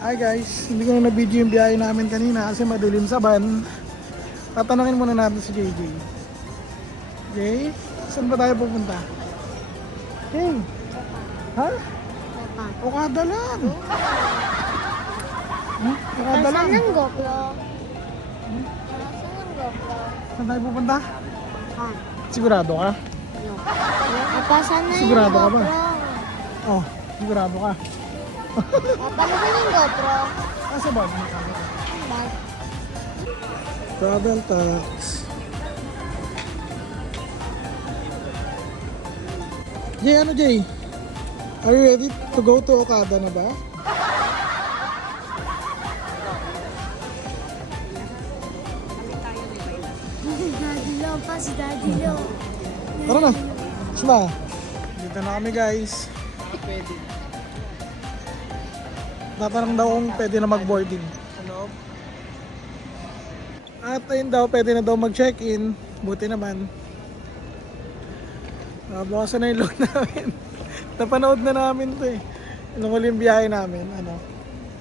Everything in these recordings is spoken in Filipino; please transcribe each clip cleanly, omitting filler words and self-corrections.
Hi guys, hindi ko na na-video yung biyahe namin kanina kasi madilim sa van. Tatanungin muna natin si JJ. Jay, saan ba tayo pupunta? Jay, ha? Okada lang. Okada lang. Saan ang GoPro? Saan ang GoPro? Saan tayo pupunta? Han. Sigurado ka? No. Saan na yung Sigurado ka ba? GoPro? Oh, sigurado ka. Paano ba yung GoPro? Asa ba? Bag. Travel tax. Jay, ano Jay? Are you ready to go to Okada na ba? Daddy Lo, pa si Daddy Lo. Tara na. Saan? Dito na kami guys. Pwede. Tatanong daw kung pwede na mag-boarding. Sa loob. At ayun daw, pwede na daw mag-check-in. Buti naman. Bukasan na yung load namin. Napanood na namin to eh. Nung huling biyahe namin,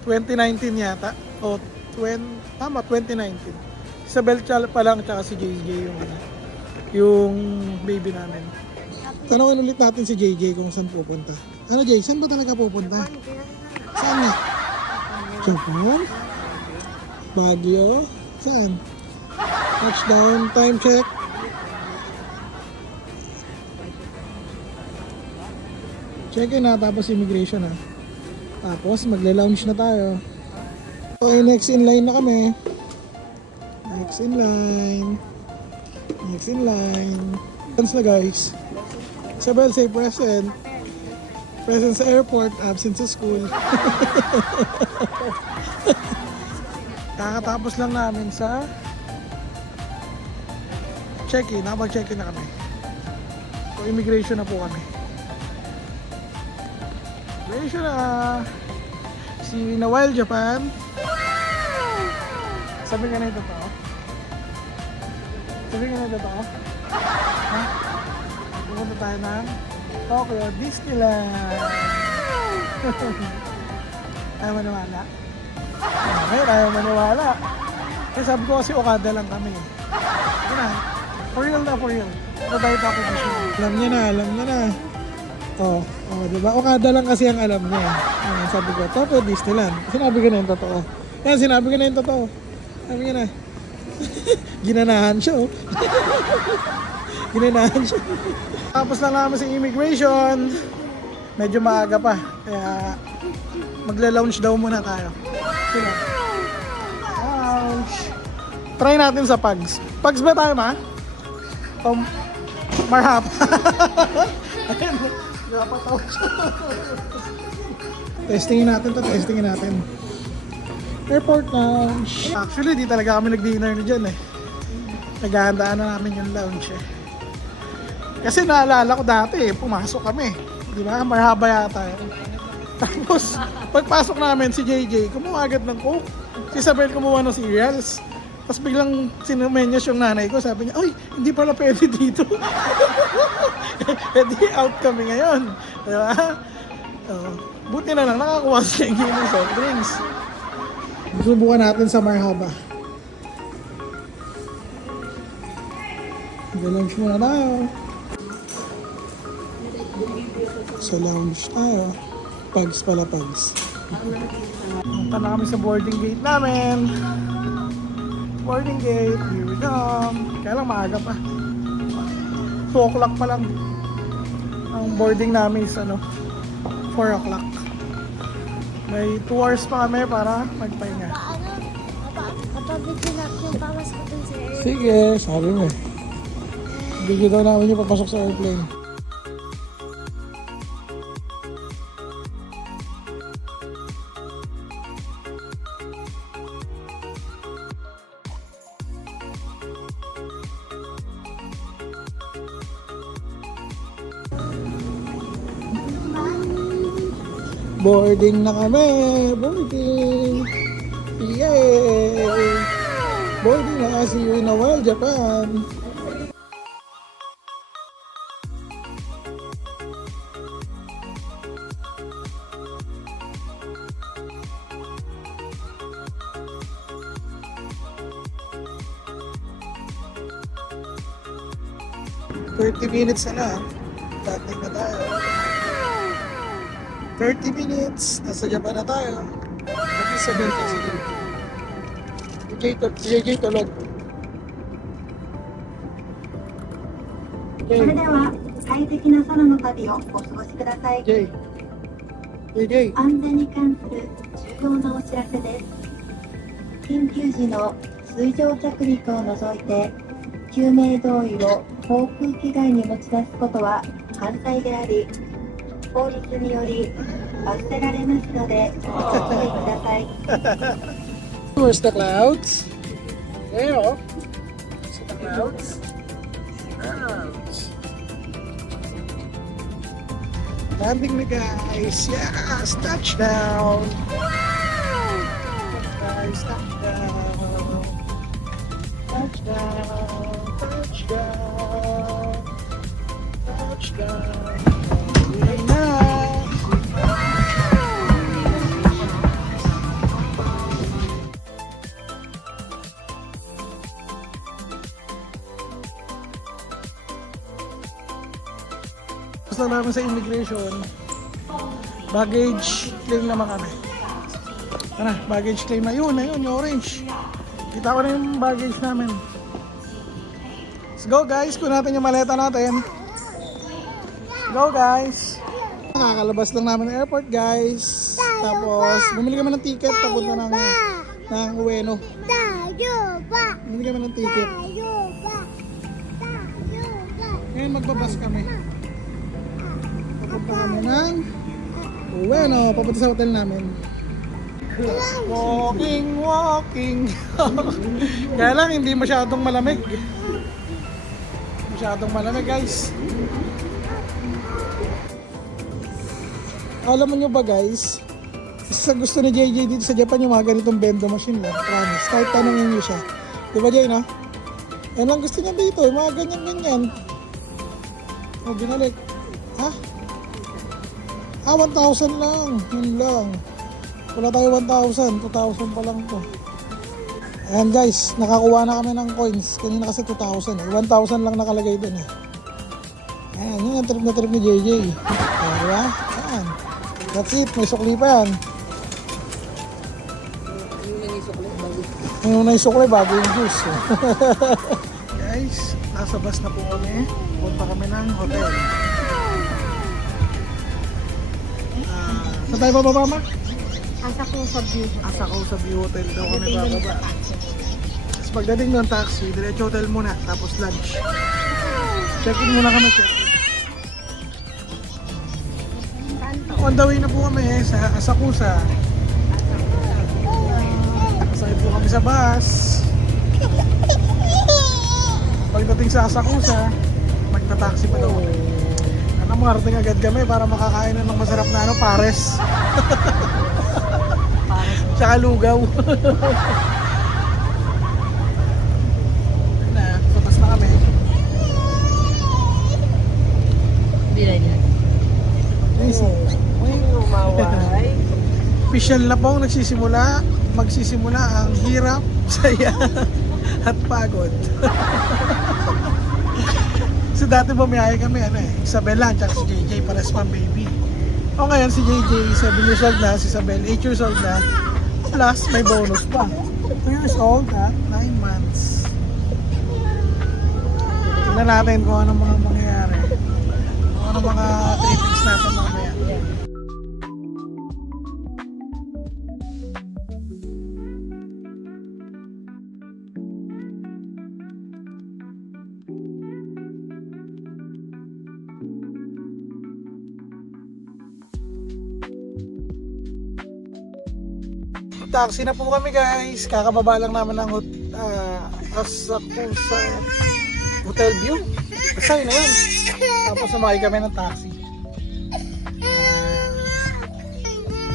2019 yata. O, 2019. Isabel pa lang, tsaka si JJ yung baby namin. Tanungin ulit natin si JJ kung saan pupunta. Ano Jay, saan ba talaga pupunta? Saan nga? Japan? Baguio? Saan? Touchdown, time check. Check-in na, tapos immigration na. Tapos magle-lounge na tayo. Okay, next in line na kami. Next in line. Next in line. Thanks na guys. Isabel, say present. Present sa airport, absent sa school. Kakatapos lang namin sa check-in. Nakapag-check-in na kami. So, immigration na po kami. Immigration na. Si Nawal, Japan. Sabi ka na ito to. Sabi ka na ito to. Ha? Pupunta tayo ng Tokyo Disneyland. Ayaw maniwala. Ngayon ayaw maniwala. Kasi sabi ko kasi Okada lang kami. Sige na. For real na, for real. Ito tayo Tokyo Disneyland. Alam niya na. Oh, diba? Okada lang kasi ang alam niya. Sabi ko, Tokyo Disneyland. Sinabi ko na yung totoo. Yan, sinabi ko na yung totoo. Sabi ko na. Ginanahan siya, oh. Ginanahan siya. Tapos na namin sa immigration. Medyo maaga pa. Kaya magla-lounge daw muna tayo. Sino? Lounge. Try natin sa Pugs. Pugs ba tayo, ma? Marhaba. Ayan. Napataw siya. Testingin natin. Airport lounge. Actually, di talaga kami nag-dinner na dyan eh. Naghahandaan na namin yung lounge eh. Kasi naalala ko dati, pumasok kami. Di ba? Marhaba yata yun. Tapos, pagpasok namin si JJ, kumuha agad ng Coke. Si Isabel kumuha ng cereals. Tapos biglang sinumenyas yung nanay ko. Sabi niya, "Uy, hindi pala pwede dito." Pwede out kami ngayon. Di ba? Buti na lang, nakakuha siya ng soft drinks. Subukan natin sa Marhaba. Mag-lounge muna tayo. Sa lounge tayo. Pugs pala, Pugs. Punta na kami sa boarding gate namin. Boarding gate, here we come. Kaya lang maaga pa. 2 o'clock pa lang. Ang boarding namin is 4 o'clock. May 2 hours pa kami para magpahinga. Kapag-video natin yung pamas ko dun sa air. Sige, sabi mo. Bigyan daw namin yung papasok sa airplane. Boarding na kami! Boarding! Yay! Boarding na! See you in a while, Japan! 30 minutes na lang. Dating na tayo. 30 minutes. Nasa Japan na tayo. At 7 kasi. JJ tulog. それでは快適な空の旅をお過ごしください。 JJ。安全に関する重要なお知らせです。緊急時の水上着陸を除いて、救命胴衣を航空機外に持ち出すことは反対であり、法律により罰せられますのでご注意ください。 Where's the clouds? There, oh. See the clouds? Clouds. Landing na guys. Yes! Touchdown! Guys, touchdown! Touchdown! Touchdown! Touchdown! Yan na! Tapos lang namin sa immigration, baggage claim naman kami. Tara, baggage claim na yun, yung orange. Kita ko na yung baggage namin. Let's go guys, kunin natin yung maleta natin. Go guys! Nakakalabas lang namin ng airport guys. Tapos, bumili kami ng ticket papunta ng Ueno. Bumili kami ng ticket. Ngayon magbabas kami. Papunta kami ng Ueno, papunta sa hotel namin. Walking. Kaya lang, hindi masyadong malamig. Masyadong malamig guys. Alam mo nyo ba guys, sa gusto ni JJ dito sa Japan yung mga ganitong bendo machine lang, promise. Kahit tanongin nyo siya. Di ba Jay, no? Yan lang gusto niya dito, yung mga ganyan-ganyan. O, binalik. Ha? 1,000 lang. Yun lang. Wala tayo 1,000. 2,000 pa lang to. Ayan guys, nakakuha na kami ng coins. Kanina kasi 2,000 eh. 1,000 lang nakalagay dun eh. Ayan, yun ang trip na trip ni JJ. Diba? Ayan. That's it. May sukli pa yan. Yung naisukli bago yung juice. Guys, nasa bus na po kami. Punta kami ng hotel. Saan tayo bababa ma? Asa ko sa view. Asa ko sa View Hotel daw kami bababa. Tapos pagdating ng taxi, diretso hotel muna, tapos lunch. Check-in muna kami, check-in. On the way na po kami sa Asakusa. Sakay po kami sa bus. Pagdating sa Asakusa, magta-taxi pa daw. Ano, makarating agad kami para makakain na ng masarap na pares. Tsaka lugaw. Ayun na, tapos na kami. Official na pong magsisimula ang hirap, saya at pagod. So dati bumiyahe kami Isabel lang tsaka si JJ pares pang baby. O ngayon si JJ 7 years old na, si Isabel 8 years old na, plus may bonus pa. 2 years old at 9 months. Tingnan natin kung ano mga mangyayari. Kung ano mga treatments natin mamaya. Taxi na po kami guys. Kakababa lang namin ng Asakusa Hotel View. Asay na yun. Tapos sumakay kami ng taxi.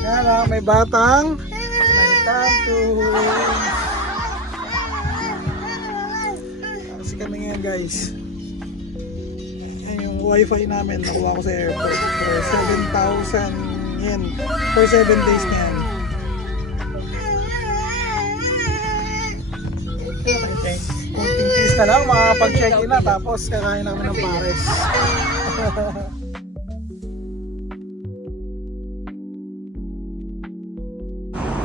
Kaya lang, may batang taxi kami ngayon guys. Yan yung wifi namin. Nakuha ko sa airport for 7,000 yen for 7 days na yan. Konting na lang, makakapag-check-in na, tapos kakain namin ng pares.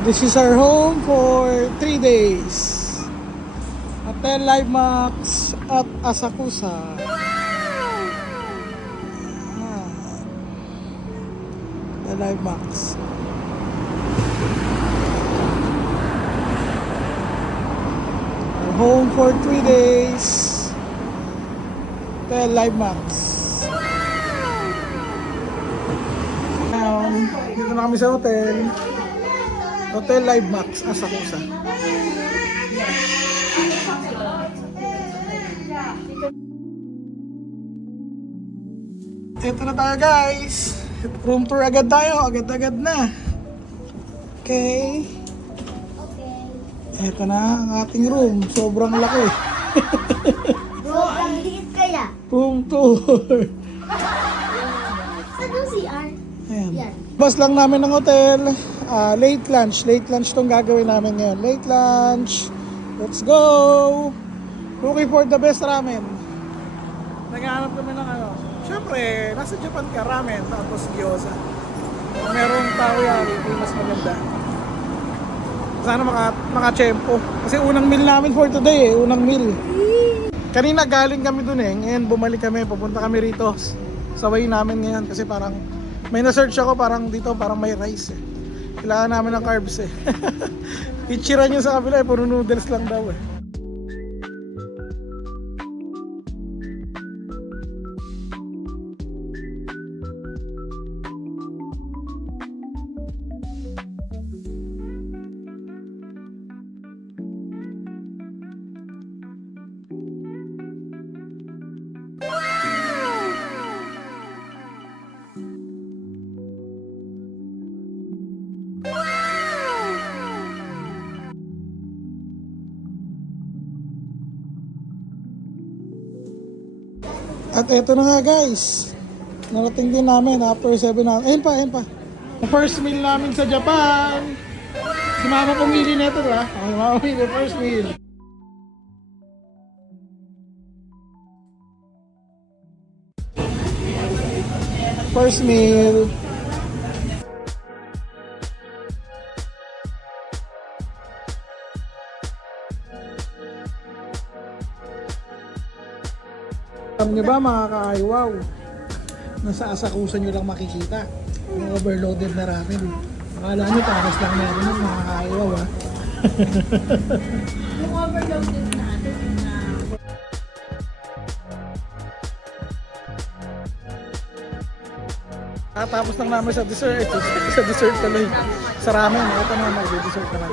This is our home for 3 days. Hotel Live Max at Asakusa. Hotel Live Max. Our home for 3 days. Hotel Live Max. Dito na kami sa hotel. Hotel Live Max, Asakusa. Ito na tayo guys. Room tour agad tayo. Agad-agad na. Okay. Ito na ang ating room. Sobrang laki. Bro, ang liit kaya. Room tour. Saan yung CR? Ayan. Yan. Bus lang namin ng hotel. Late lunch. Late lunch tong gagawin namin ngayon. Late lunch. Let's go! Looking for the best ramen. Naghahanap kami ng ano. Siyempre, nasa Japan ka, ramen, tapos gyoza. Kung merong takoyaki, ito yung mas maganda. Sana maka-tsempo. Kasi unang meal namin for today unang meal. Kanina galing kami dun ngayon bumalik kami, pupunta kami rito. Sa way namin ngayon kasi parang may na-search ako parang dito parang may rice Kailangan namin ng carbs Ichira nyo sa kabila puro noodles lang daw At eto na nga guys, narating din namin after 7 hours. Ayun pa. First meal namin sa Japan. Si Mama pumili nito, diba? Si Mama pumili, first meal. First meal. Alam nyo ba mga ka-aywaw, nasa Asakusa nyo lang makikita yung overloaded na ramen. Akala nyo takas lang meron ng mga ka-aywaw ha. Yung overloaded na atin na... Tapos lang namin sa dessert. Sa dessert tuloy. Sa ramen. Ito na mag-dessert na lang.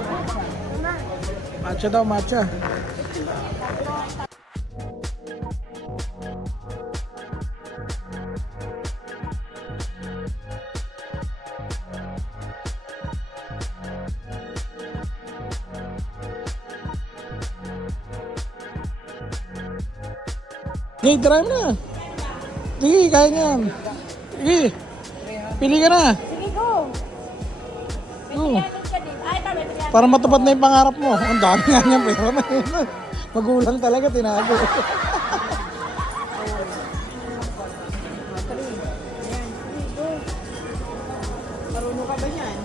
Matcha daw, matcha. Sige, try mo na. Sige, kaya nga yan. Sige, pili ka na. Sige, go! Oo. Para matupad na yung pangarap mo. Ang dami nga niyan, pero magulang talaga, tinago. Marunong ka ba yan?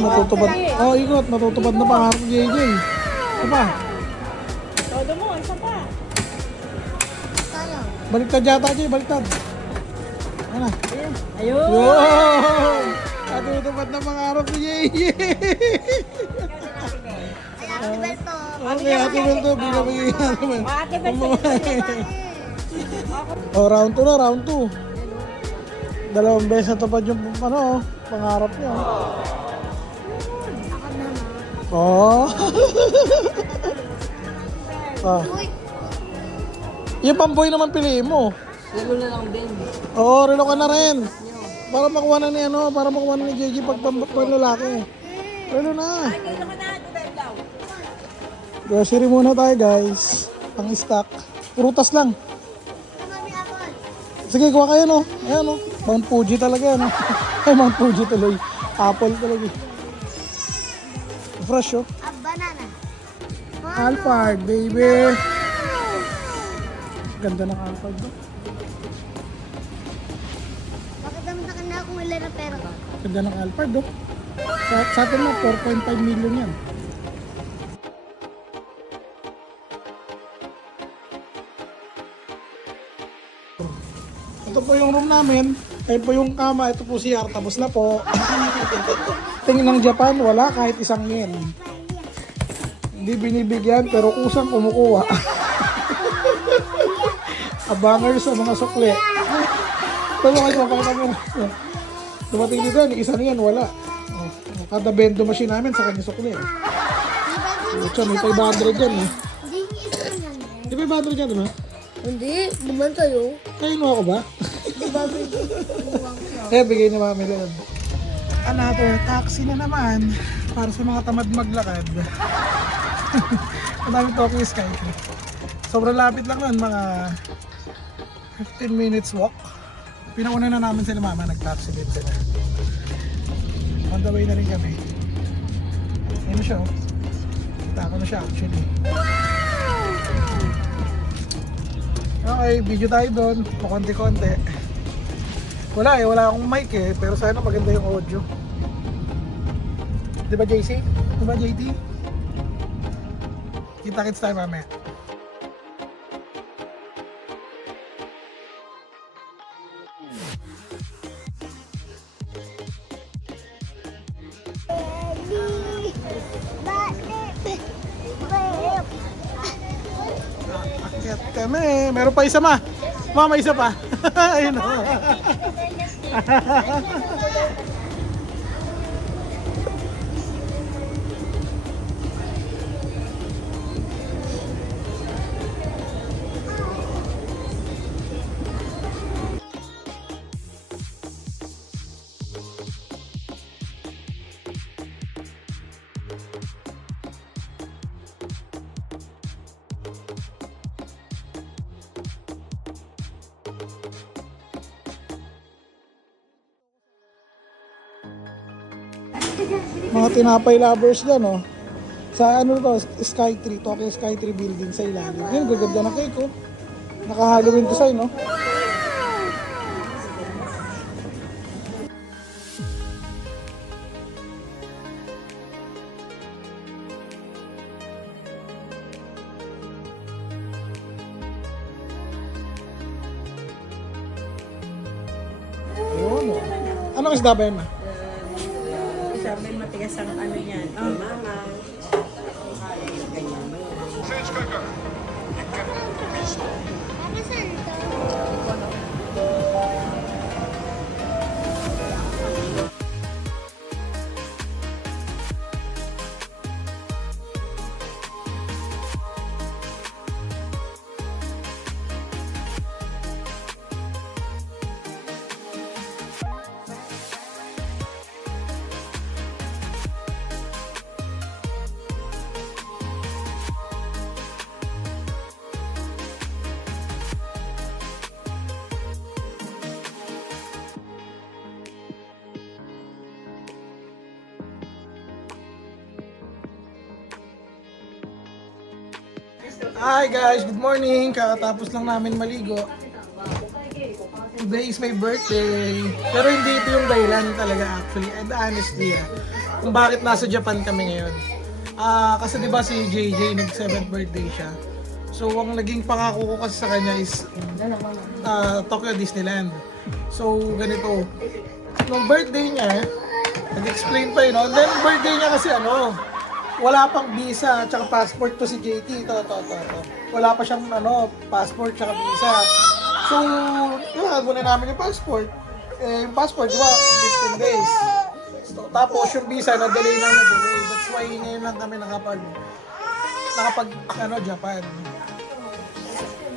Natutupad. Oh, ikot. Natutupad na pangarap ni JJ. Ito pa. Todo mo, isa pa. Tayo. Baliktad yata, Jay. Baliktad. Ano? Ayun! Yun! Natutupad na pangarap ni JJ. Happy Belto! Okay, Ate Belto. Binabigay nga naman. Ate Belto! Oh, round 2 na, round 2. Dalawang beses natupad yung pangarap niya. Oh. Ah. Yung pamboy naman piliin mo. Relo na lang din. Oo, relo ka na rin. Para makuha na ni para makuha na ni JJ pag lalaki. Relo na. Grocery muna tayo guys. Pang stock. Prutas lang. Sige, kuha kayo no. Ayan no. Mount Fuji talaga no. Ay, Mount Fuji tuloy. Apple talaga. fresh oh. A banana. Alphard, baby. Ganda ng Alphard oh. Bakit naman na kanina kung ilan na pera ko? Ganda ng Alphard oh. Sa atin lang, 4.5 million yan. Ito po yung room namin. Ito po yung kama. Ito po CR. Tapos na po. Tingin ng Japan, wala kahit isang yen. Hindi binibigyan pero kusang kumukuha. Abangers sa mga sukle. Ito mga ipapakita mo. Dumating dito, isang yen, wala. Kada bendo machine namin sa kanya sukle. Ito, may 500 dyan. Hindi isa lang yan. Di 500 dyan, diba? Hindi, naman kayo. Kain mo ako ba? Di ba binuwang ko? Eh, bigay ni Mami Leon. Another taxi na naman para sa mga tamad maglakad. Ang daming talking Skytree. Sobrang lapit lang nun, mga 15 minutes walk. Pinauna na namin sila Mama, nag-taxi din sila. On the way na rin kami. Ayun siya, oh. Kita ko na siya actually. Okay, video tayo doon, pakonti-konti. Wala akong mic eh, pero sana maganda yung audio. Di ba JC? Di ba JT? Kita-kits tayo mamaya. Akyat kami. Meron pa isa ma. Mama, isa pa. Ayun o. Mga tinapay lovers dyan, oh. Sa ano to, Skytree, Tokyo Skytree building sa ilalim. Ayun, gaganda ng cake, oh. Naka-Halloween design, no? Ayun, oh. Anong isda ba yun, ma? Sabi matigas ang ano yan. Oh, mama. Ganyan. Para saan to? Hi guys, good morning. Kakatapos lang namin maligo. Today is my birthday. Pero hindi ito yung dahilan talaga actually. And honestly, kung bakit nasa Japan kami ngayon. Kasi 'di ba si JJ nag 7th birthday siya. So ang naging pangako ko kasi sa kanya is Tokyo Disneyland. So ganito. Nung birthday niya, nag-explain pa yun. And then birthday niya kasi wala pang visa at passport to si JT. Ito. Wala pa siyang passport at visa. So, kailangan muna namin yung passport. Yung passport, diba, 15 days. So, tapos yung visa, na-delay. That's why ngayon lang kami nakapag Japan.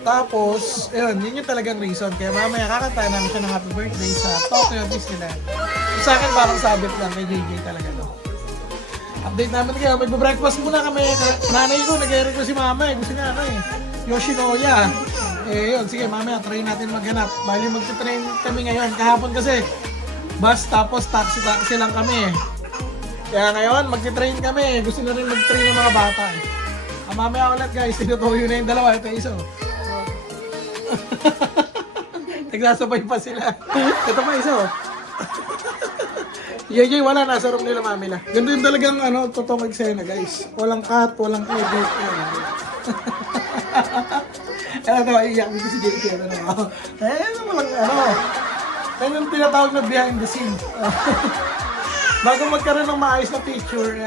Tapos, yun yung talagang reason. Kaya mamaya kakanta namin siya ng happy birthday sa Tokyo Disneyland. Sa akin parang sabit lang kay JJ talaga, no? Update namin kayo, mag-breakfast muna kami. Nanay ko, nag-request si mama gusto niya Yoshinoya. Yun, sige mamaya, try natin maghanap. Bali magte-train kami ngayon. Kahapon kasi, bus tapos taxi lang kami. Kaya ngayon, magti-train kami. Gusto na rin mag-train ng mga bata. Mamaya ulit guys, tinutuyo na yung dalawa. Ito isa. Nagsasabay pa sila. Ito pa isa. JJ wala, nasa room nila mami na. Ganito yung talagang totoong eksena guys. Walang cut, walang edit. Ano ito, iiyak dito si JJ. Ano walang Yan yung tinatawag na behind the scene. Bago magkaroon ng maayos na picture.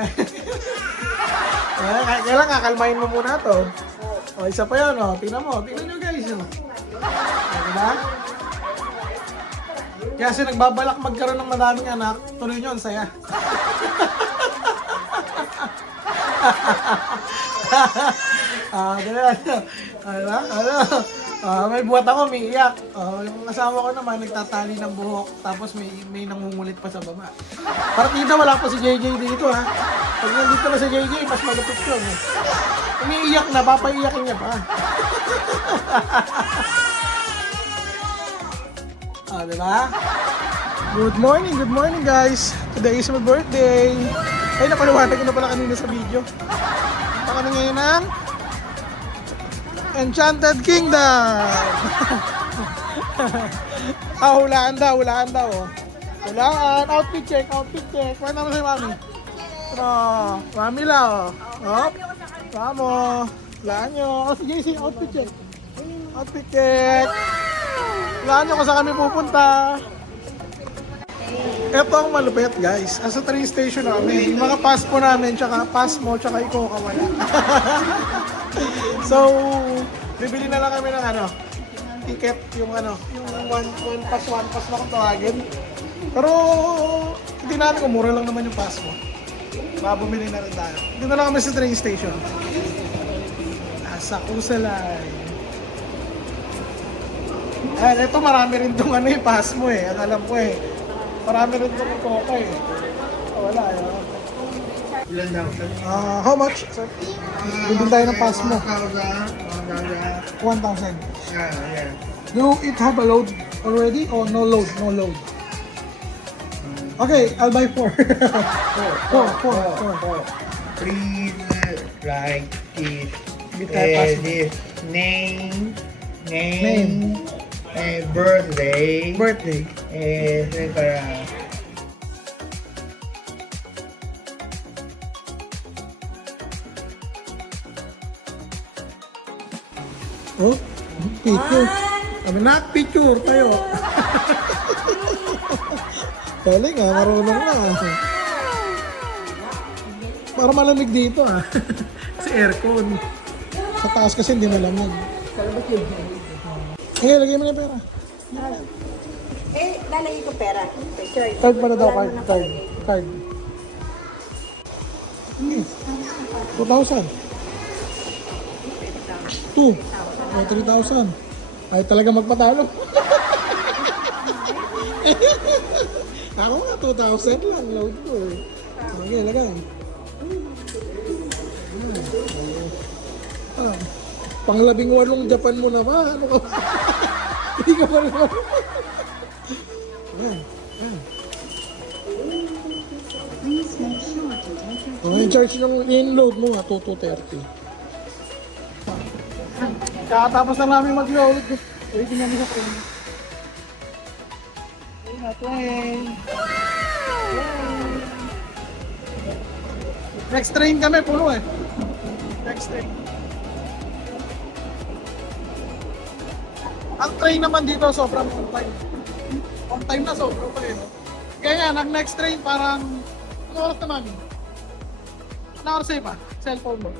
Kailangan kakalmahin mo muna to. O, isa pa yun, tingnan mo. Tingnan nyo guys. Diba? Kaya kasi nagbabalak magkaroon ng madaming anak, tuloy nyo, ang saya. May buhat ako, may iyak. Yung asawa ko naman, nagtatali ng buhok, tapos may nangungulit pa sa baba. Partida, wala pa si JJ dito ha. Pag nandito na si JJ, mas malupit yun eh. Umiiyak na, papaiyakin niya pa. Diba? Good morning guys. Today is my birthday. Ay, napaliwanag ko na pala kanina sa video. Punta kami ngayon ng Enchanted Kingdom. Hulaan daw. Hulaan. Outfit check. Kuha naman sa'yo, mami. Mami lang. Vamos. Hulaan nyo. Si JC, outfit check. Hulaan nyo kung saan kami pupunta. Ito ang malupit guys. Sa train station namin, yung mga pass po namin, tsaka pass mo, tsaka ikaw kawala. So, bibili na lang kami ng ticket, yung one pass na kung tawagin. Pero, hindi namin kung mura lang naman yung pass mo. Bumili na rin tayo. Dito na kami sa train station. Nasa Kusalay. Ayan, ito marami rin itong pass mo eh. Ang alam ko eh. Marami rin itong koka eh. Wala Ilan daw? how much, sir? Bibili tayo ng pass mo. 1,000. 1,000. Yeah. Do it have a load already or no load? No load. Okay, I'll buy 4. 4. Please like this. Pass mo. This name, birthday, etc. Oh, picture. Sabi na, picture tayo. Galing marunong na. Para malamig dito Sa aircon. Sa taas kasi hindi malamig. Okay, lagay mo na yung pera. Lalagay ko pera. Picture. Card pala daw, card. 2,000. 3,000. Ay talaga magpatalo. Ako nga 2,000 lang load ko eh. Okay, lagay. Pang 18 Japan mo naman. Ano ka? Hindi ka pa naman. Okay, charge yung load mo nga, 230. Kakatapos na namin mag-load. Waiting namin sa train. Next train kami, puno eh. Next train. Ang train naman dito sobrang on time. On time na sobrang pa eh. Kaya nga, next train parang ano oras na mami? Ano oras sa'yo pa? Cellphone mo?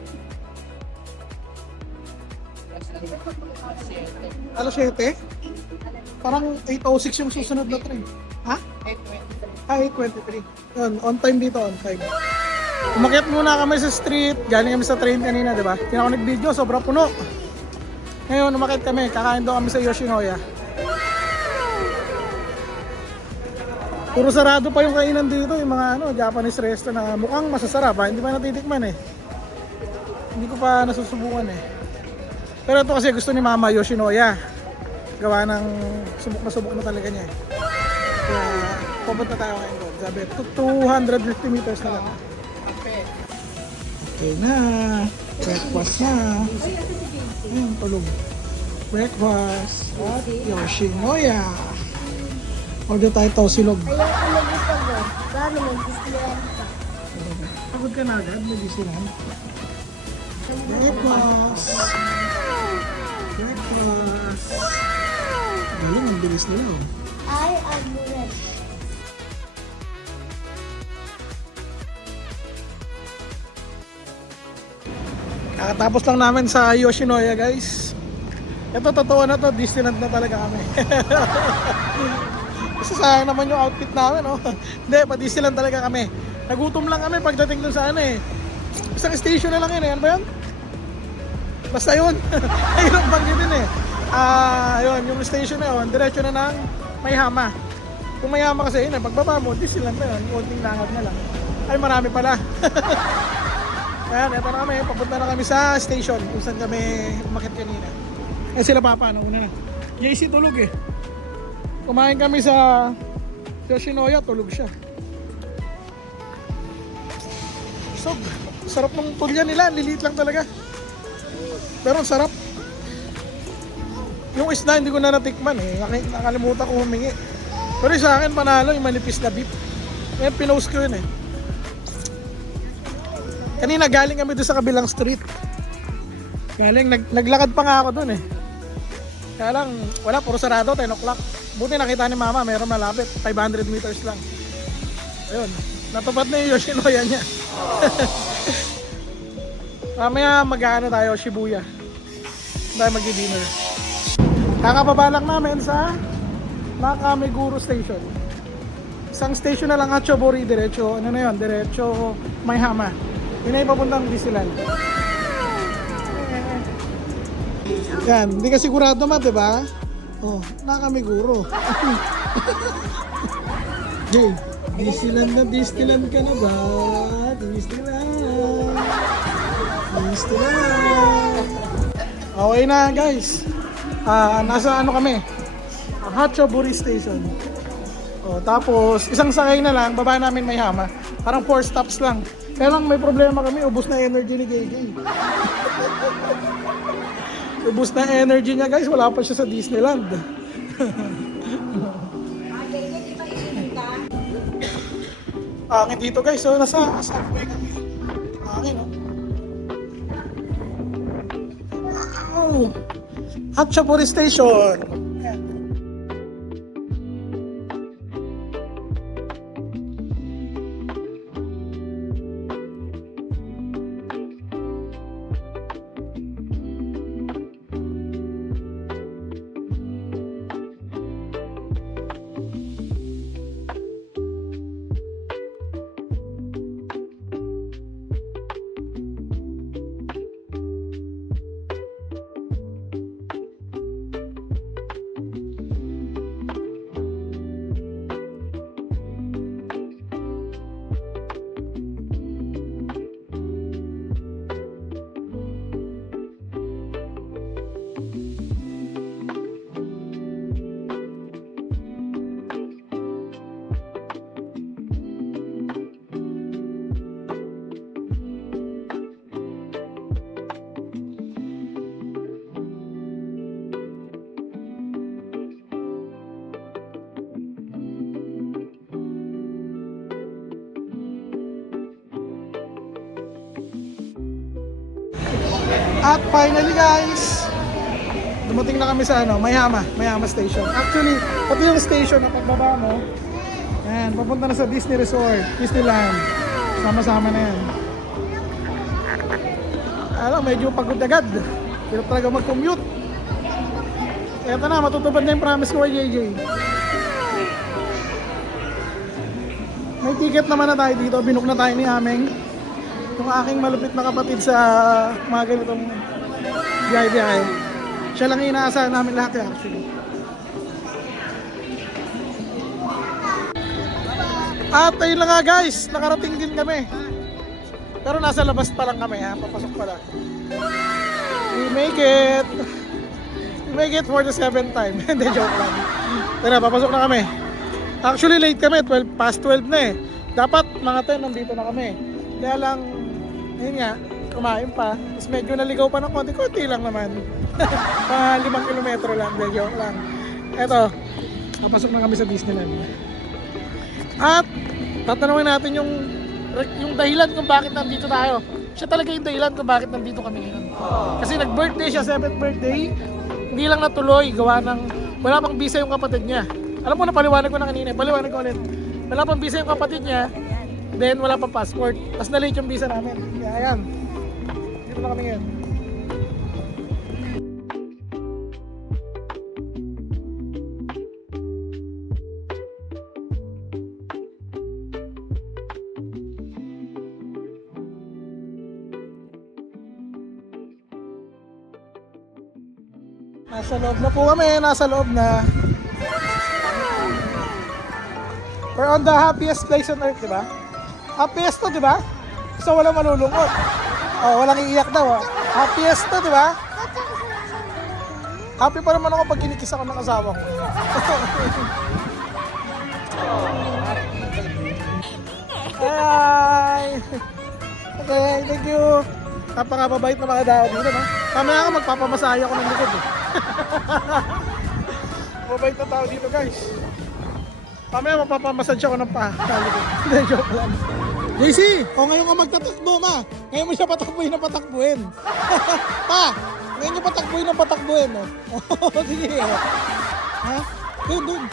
Alas 7? Parang 8:06 yung susunod na train. Ha? 8:23. Yun, on time dito, on time. Umakyat muna kami sa street, galing kami sa train kanina, di ba? Hindi ako nag-video, sobrang puno. Ngayon, umakyat kami, kakain daw kami sa Yoshinoya. Puro sarado pa yung kainan dito, yung mga Japanese resto na mukhang masasarap hindi pa natitikman eh. Hindi ko pa nasusubukan eh. Pero ito kasi gusto ni Mama Yoshinoya. Gawa ng subok na talaga niya eh. Kaya pupunta tayo ngayon doon. Sabi, 250 meters na lang. Okay na. Breakfast na. Ayan, tulog. Breakfast. At Yoshinoya. Order tayo tosilog. Ayaw ko na gusto mo. Paano may Disneyland pa? Pagod ka na agad, may Disneyland. Breakfast. Breakfast. Galing, ang bilis nila. Oh. I am red. Kakatapos lang namin sa Yoshinoya, guys. Ito, totoo na to, Disneyland na talaga kami. Kasi sayang naman yung outfit namin, no? Hindi, pa Disneyland talaga kami. Nagutom lang kami pagdating dun sa ano eh. Isang station na lang yun eh. Ano ba yun? Basta yun. Ayun ang banggitin eh. Yun, yung station na yun, diretso na ng Maihama. Kung Maihama kasi yun eh, pagbaba mo, Disneyland na yun. Konting langad na lang. Ay, marami pala. Ayan, eto na kami. Papunta na kami sa station kung saan kami umakit kanina. Eh sila Papa, no? Una na. JC tulog eh. Kumain kami sa Yoshinoya, tulog siya. So, sarap ng tulya nila, liliit lang talaga. Pero ang sarap. Yung isda hindi ko na natikman eh. Nakalimutan ko humingi. Pero sa akin panalo yung manipis na beef. Ngayon pinost ko yun eh. Kanina galing kami doon sa kabilang street. Galing, naglakad pa nga ako doon eh. Kaya lang, wala, puro sarado, 10 o'clock. Buti nakita ni Mama, meron malapit, 500 meters lang. Ayun, natupad na yung Yoshinoya niya. Mamaya mag-ano tayo, Shibuya. Tayo mag-dinner. Kakababa lang namin sa Nakameguro Station. Isang station na lang, Hachobori, diretso, ano na yun, diretso Maihama. Yun na yung papuntang Disneyland. Yan, hindi ka sigurado man, diba? Oh, Nakameguro. Jay, Disneyland ka na ba? Disneyland. Okay na guys. Nasa ano kami? Hachobori Station. Oh, tapos isang sakay na lang, baba namin Maihama. Parang 4 stops lang. Kaya lang may problema kami, ubos na energy ni JJ. Ubos na energy niya guys, wala pa siya sa Disneyland. Angin dito guys, so nasa subway kami. Angin oh. Wow! Hachobori Station. Ayan. At finally guys, dumating na kami sa Maihama Station. Actually, pati yung station na pagbaba mo, yan, papunta na sa Disney Resort, Disneyland. Sama-sama na yan. Alam, medyo pagod agad. Hirap talaga mag-commute. Eto na, matutupad na yung promise ko kay JJ. May ticket naman na tayo dito, binook na tayo ni Ameng. Yung aking malupit na kapatid sa mga ganitong biyahe. Siya lang inaasahan namin lahat eh actually. At ayun na nga guys, nakarating din kami. Pero nasa labas pa lang kami ha, papasok pa lang. We make it for the 7th time. Hindi, joke lang. Tara, papasok na kami. Actually late kami, 12 past 12 na eh. Dapat mga 10 nandito na kami. Kaya lang, yun nga, kumain pa. Tapos medyo naligaw pa ng konti-konti lang naman. Mga 5 kilometro lang, joke lang. Eto, papasok na kami sa Disneyland. At tatanungin natin yung dahilan kung bakit nandito tayo. Siya talaga yung dahilan kung bakit nandito kami ngayon. Kasi nag-birthday siya, 7th birthday. Hindi lang natuloy, gawa ng wala pang visa yung kapatid niya. Alam mo na, paliwanag ko na kanina, paliwanag ko ulit. Wala pang visa yung kapatid niya, then wala pang passport. Tapos na-late yung visa namin. Kaya ayan, dito na kami ngayon. Nasa loob na po kami, nasa loob na. We're on the happiest place on earth, di ba? Happiest to, di ba? So walang malulungkot. Oh, walang iiyak daw. Happiest to, di ba? Happy pa naman ako pag kinikis ako ng asawa ko. Hi! Okay, thank you. Napakababait na mga tao dito, no? Mamaya ako magpapamasahe ako ng likod, eh. Mabait na tao dito, guys. Mamaya mapapamassage ako ng paa. Hindi, joke lang. JC, ngayon ka magtatakbo, ma. Ngayon mo siya patakbuhin na patakbuhin. Pa, ngayon niyo patakbuhin na patakbuhin, no? Sige, ha? Doon.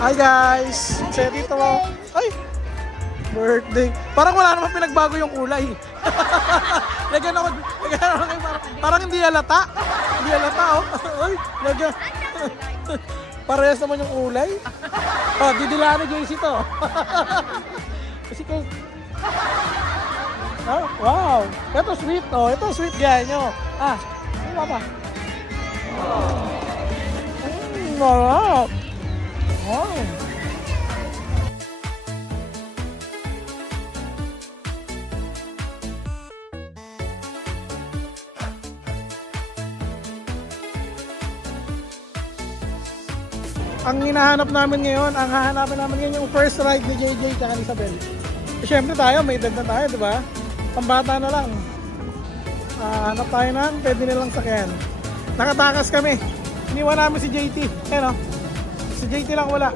Hi guys! Saya dito mo. Ay! Birthday. Parang wala naman pinagbago yung kulay. Lagyan ako parang hindi halata. Hindi halata, oh. Ay! Lagyan. Parehas naman yung kulay. Oh, didilaan ni JC to. Kasi kay... Oh, wow! Ito sweet, oh. Ito sweet guy nyo. Ano ba ba? Wow! Wow! Ang hinahanap namin ngayon, ang hahanapin namin ngayon yung first ride ni JJ at Isabel. Siyempre tayo, may edad na tayo, di ba? Pambata na lang. Hanap tayo na, pwede nilang sakyan. Nakatakas kami. Iniwan namin si JT. Ayan o. Si JT lang wala.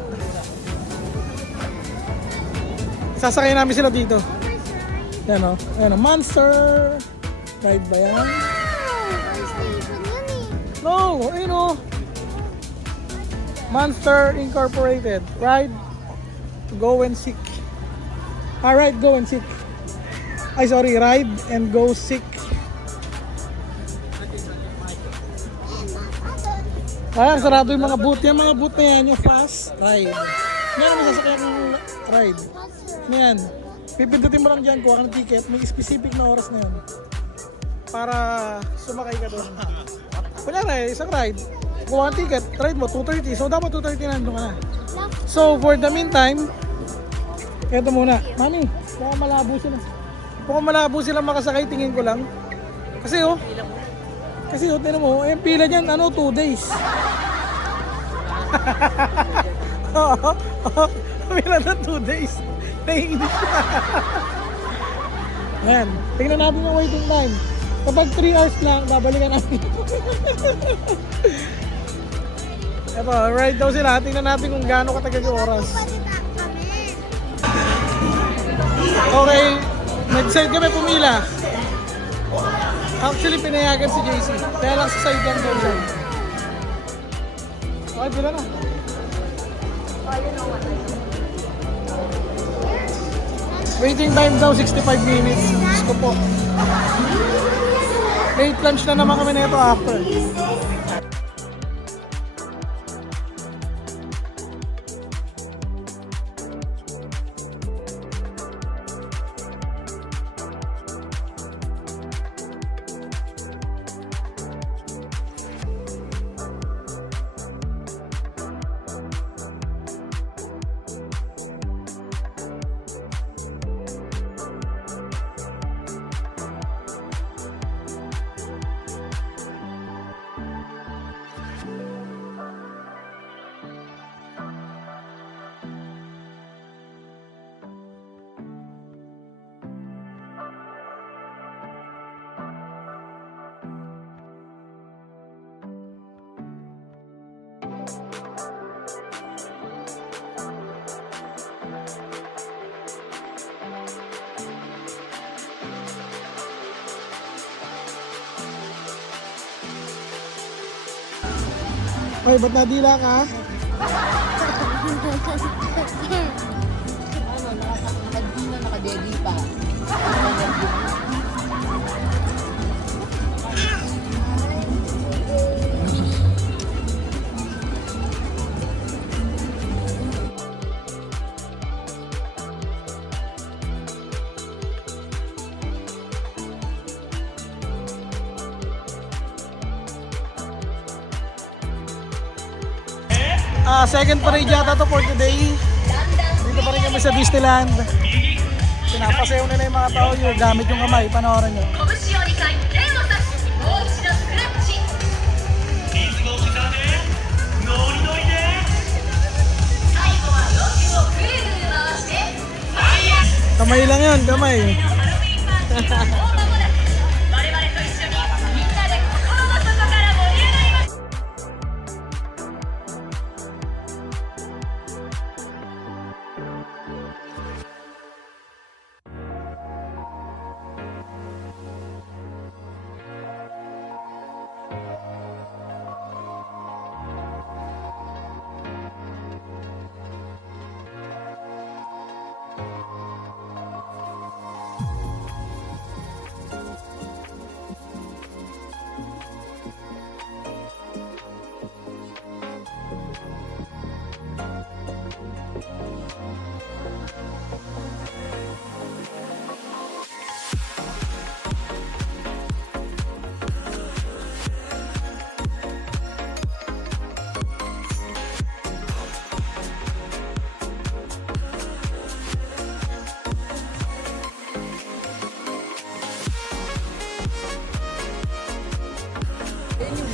Sasakay namin sila dito. Yan o. Ayan o. Monster. Ride ba yan? No. Ayun o. Monster Incorporated. Ride to go and seek. Ride, go and seek. Ay, sorry. Ride and go seek. Ayan, sarado yung mga boot. Yung mga boot na yan, yung fast ride. Yan ang masasakyan ng ride. Yan. Pipindutin mo lang dyan, kuha ka ng ticket. May specific na oras na yun. Para sumakay ka doon. Kunyari, isang ride. Kuha ng ticket, ride mo, 2:30. So, dapat 2:30 nandun ka na. So, for the meantime, eto muna. Mami, baka malabo sila. Baka malabo sila makasakay, tingin ko lang. Kasi tinan mo, yung pila dyan, 2 days. Oo, pila na 2 days. Naiinis ka. Ayan, tingnan natin yung waiting time. Kapag 3 hours lang, babalikan natin. Eto, ride daw sila. Tingnan natin kung gaano katagal yung oras. Okay, nag-side kami pumila. Actually, pinayagan si JC. Kaya lang sa side lang daw siya. Okay, pila na. Waiting time daw 65 minutes. Diyos ko po. Late lunch na naman kami nito after. Hoy, ba't nadila ka? Nakadedi pa. Second parade yata to for today. Dito pa rin kami sa Disneyland. Pinapasayaw nila yung mga tao yung gamit yung kamay. Panoorin nyo. 拳を2回剣を刺しもう一度スクラッチリズムを刻んでノリノリで最後はロックをぐるぐる回してファイヤー Kamay lang yun, kamay. ハロウィンパーティーはもう間もなく我々と一緒にみんなで心の底から盛り上がりましょう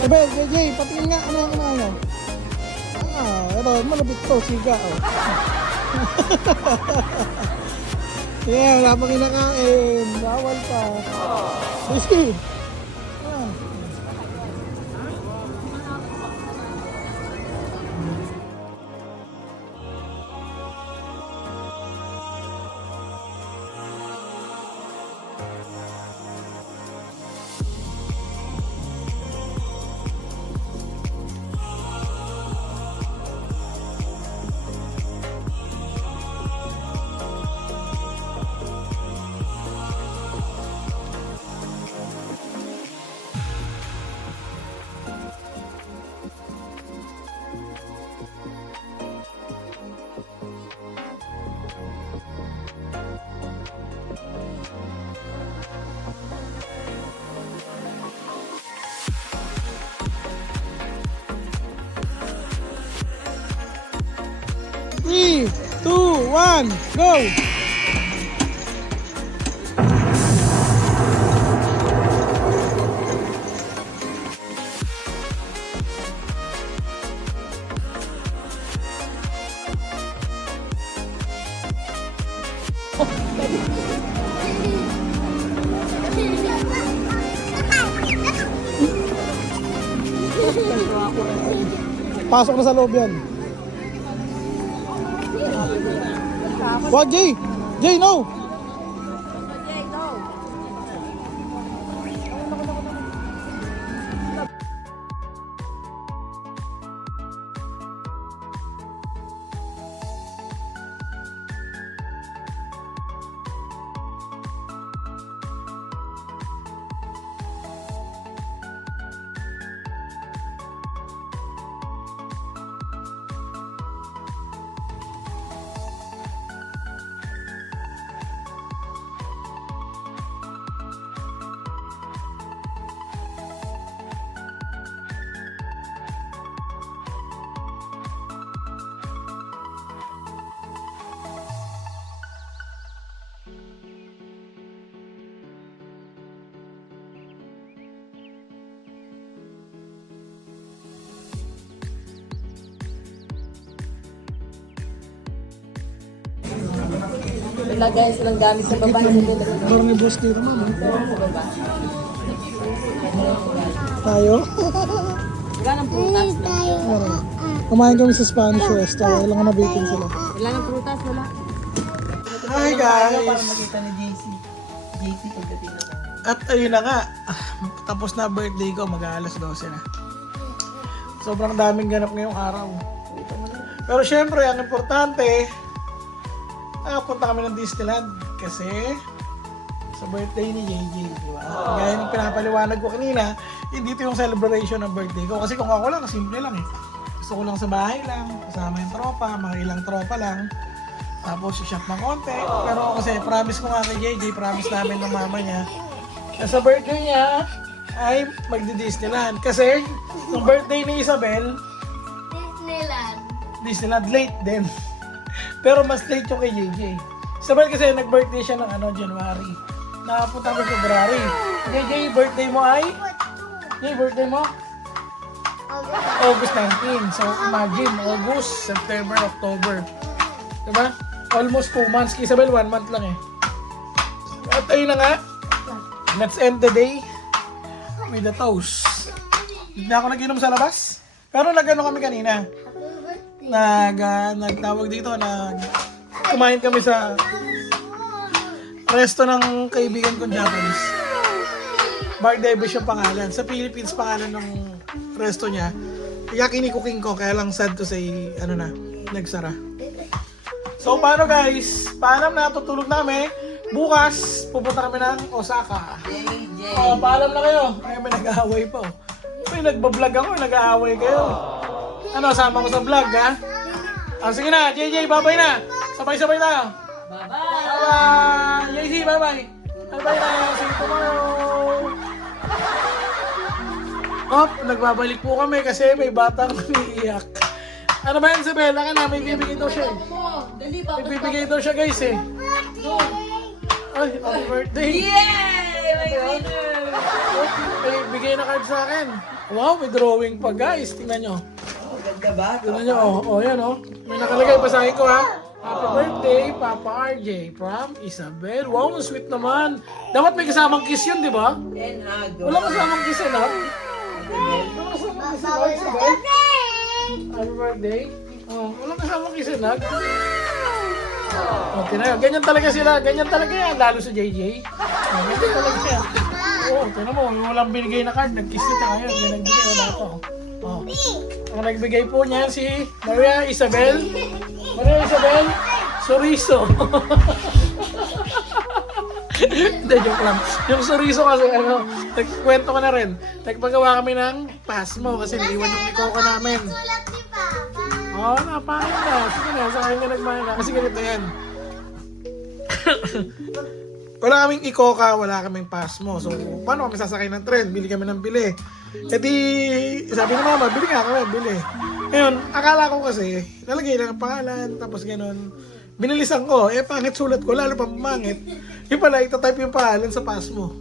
Abel, JJ, patingin nga. Ano? Ito, malapit to, siga. Oh. Yeah, wala pang kinakain. Bawal pa. Sige. Ah. Three, two, one, go! Pasok na sa loob yan. Wag, Jay! Jay, no! lagayan silang gamit sa baba. Meron ni boss dito, ma'am. Tayo? Wala nang prutas. Meron. Kumain kami sa Spanish restaurant. Kailangan nabitin sila. Wala nang prutas, wala. Hi guys! Makita ni JC. JC pagdating na. At ayun na nga, tapos na birthday ko, mag-aalas 12 na. Sobrang daming ganap ngayong araw. Pero syempre, ang importante, nakapunta kami ng Disneyland kasi sa birthday ni JJ, di ba? Gaya ng pinapaliwanag ko kanina, hindi ito yung celebration ng birthday ko. Kasi kung ako lang, simple lang eh. Gusto ko lang sa bahay lang, kasama yung tropa, mga ilang tropa lang. Tapos i-shop ng konti. Pero kasi promise ko nga kay JJ, promise namin ng mama niya, na sa birthday niya ay magdi-Disneyland. Kasi yung birthday ni Isabel, Disneyland late din. Pero mas late yung kay JJ. Isabel kasi nag-birthday siya ng January. Nakapunta ko February. JJ, birthday mo ay? JJ, birthday mo? August 19. So imagine, August, September, October. Diba? Almost 2 months. Kay Isabel, 1 month lang eh. At ayun na nga. Let's end the day with a toast. Hindi na ako nag-inom sa labas. Pero nag-ano kami kanina. Nagtawag dito, kumain kami sa resto ng kaibigan kong Japanese. Bar Davis yung pangalan. Sa Philippines pangalan ng resto niya. Yakiniku King ko, kaya lang sad to say, nagsara. So paano guys? Paalam na, tutulog namin. Bukas, pupunta kami ng Osaka. Paalam na kayo. Ay, may nag-aaway pa oh. May nagbablog ako, nag-aaway kayo. Ano, sama ko sa vlog ha? Sige na, JJ, bye-bye na. Sabay-sabay tayo. Bye-bye! Bye-bye! JC, bye-bye! Bye-bye na! See you tomorrow! Nagbabalik po kami kasi may batang umiiyak. Ano ba yan, Isabel? Akin na, may bibigay daw siya. May bibigay daw siya guys eh. Ay, happy birthday! Yay! My winner! May bigay na card sa akin. Wow, may drawing pa guys. Tingnan nyo. Ganda ba? Tingnan nyo, yan May nakalagay, basahin ko ha. Happy birthday, Papa RJ from Isabel. Wow, ang sweet naman. Dapat may kasamang kiss yun, di ba? And hug. Wala kasamang kiss yun, ha? Wala kasamang kiss yun, Isabel? Happy birthday. Wala kasamang kiss yun, ha? Tingnan, ganyan talaga sila. Ganyan talaga yan, lalo sa JJ. Ganyan talaga yan. Tingnan mo, yung walang binigay na card, nag-kiss nito ngayon. May nagbigay, wala ito. Ang nagbigay po niya si Maria Isabel. Maria Isabel Soriso. Hindi, joke lang. Yung Soriso kasi, nagkwento ko na rin. Nagpagawa kami ng pasmo kasi naiwan yung Coca namin. Napangit na. Sige na, sa akin ka nagmahal na. Kasi ganito yan. Wala kaming Icoca, wala kaming pasmo. So, paano kami sasakay ng tren? Bili kami ng bili. E di, sabi ni mama, bili nga kami, bili. Ngayon, akala ko kasi, nalagay lang ang pangalan, tapos gano'n. Binilisan ko, pangit sulat ko, lalo pa pangit. Yung pala, itatype yung pangalan sa pasmo.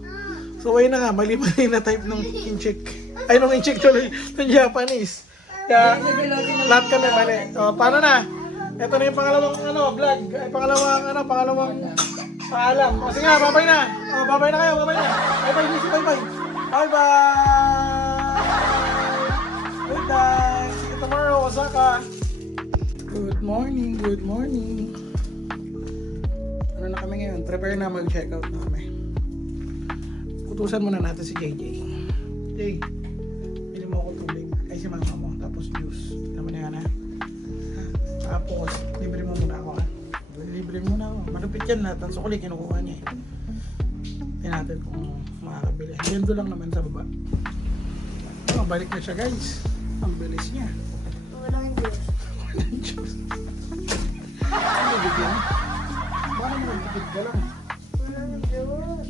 So, ayun na nga, mali-mali na type ng incheck. Ay, nung incheck tuloy, ng Japanese. Kaya, lahat kami mali. So, paano na? Ito na yung pangalawang, vlog. Ay, pangalawang paalam. Sige nga, babay na. Babay na kayo, babay na. Bye-bye, JC, bye-bye. Bye-bye. Good night. See you tomorrow, Osaka. Good morning, good morning. Ano na kami ngayon? Prepare na, mag-check out na kami. Utusan muna natin si JJ. Jay, bili mo ako tubig. Ay, si mama mo. Tapos juice. Tama na yan ha. Tapos, libre mo muna ako ha. Libre muna ako. Malupit yan lahat. Ang sukuli, kinukuha niya eh. Tingnan natin kung makakabili. Gendo lang naman sa baba. Balik na siya guys. Ang bilis niya. Walang Diyos. Walang Diyos. Ano bigyan? Baka naman tikit ka lang. Walang Diyos.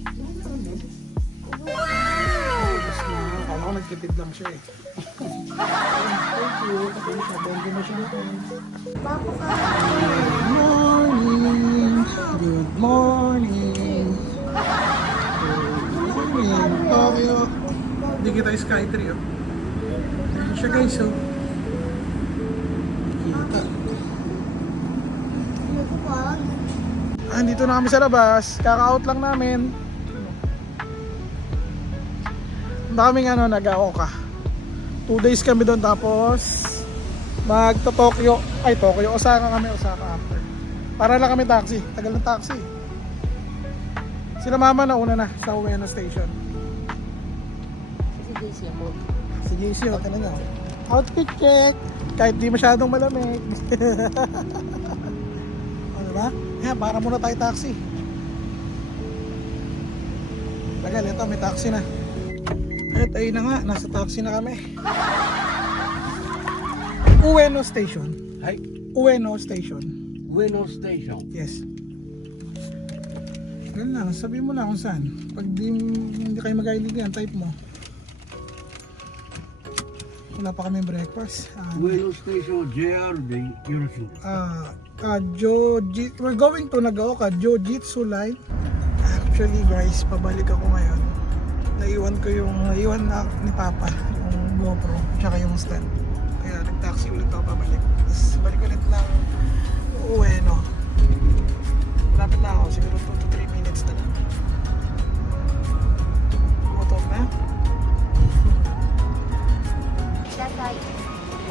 Kala ko nagtipid lang siya eh. Thank you. Kasi nabenggo na siya dito. Bago ka. Good morning. Good morning. Tokyo. Hindi kita Skytree oh. Ayan siya guys oh. Kita. Ano ko pa? Andito na kami sa labas. Kaka-out lang namin. Daming nag-Aoka. 2 days kami doon tapos magto-Tokyo. Ay, Tokyo. Osaka kami. Osaka after. Para lang kami taxi. Tagal ng taxi. Sila mama na una na sa Ueno Station. Si JC ako. Si JC, o, tanong nyo. Outfit check! Kahit di masyadong malamig. O, diba? Yan, para muna tayo taxi. Tagal, ito, may taxi na. At ayun na nga, nasa taxi na kami. Ueno Station. Hi, Ueno Station. Ueno Station. Yes. Ganun lang, sabihin mo lang kung saan. Pag hindi kayo magkaibigan, type mo. Wala pa kami breakfast. Ueno Station, JRD, Yoroshu. We're going to Nagaoka, Jiu-Jitsu line. Actually guys, pabalik ako ngayon. Naiwan na ni Papa yung GoPro, tsaka yung stand. Kaya nag-taxi ulit ako pabalik. Tapos balik ulit ng Ueno. Malapit na ako, siguro 2 to 3 minutes na lang. Gutom na?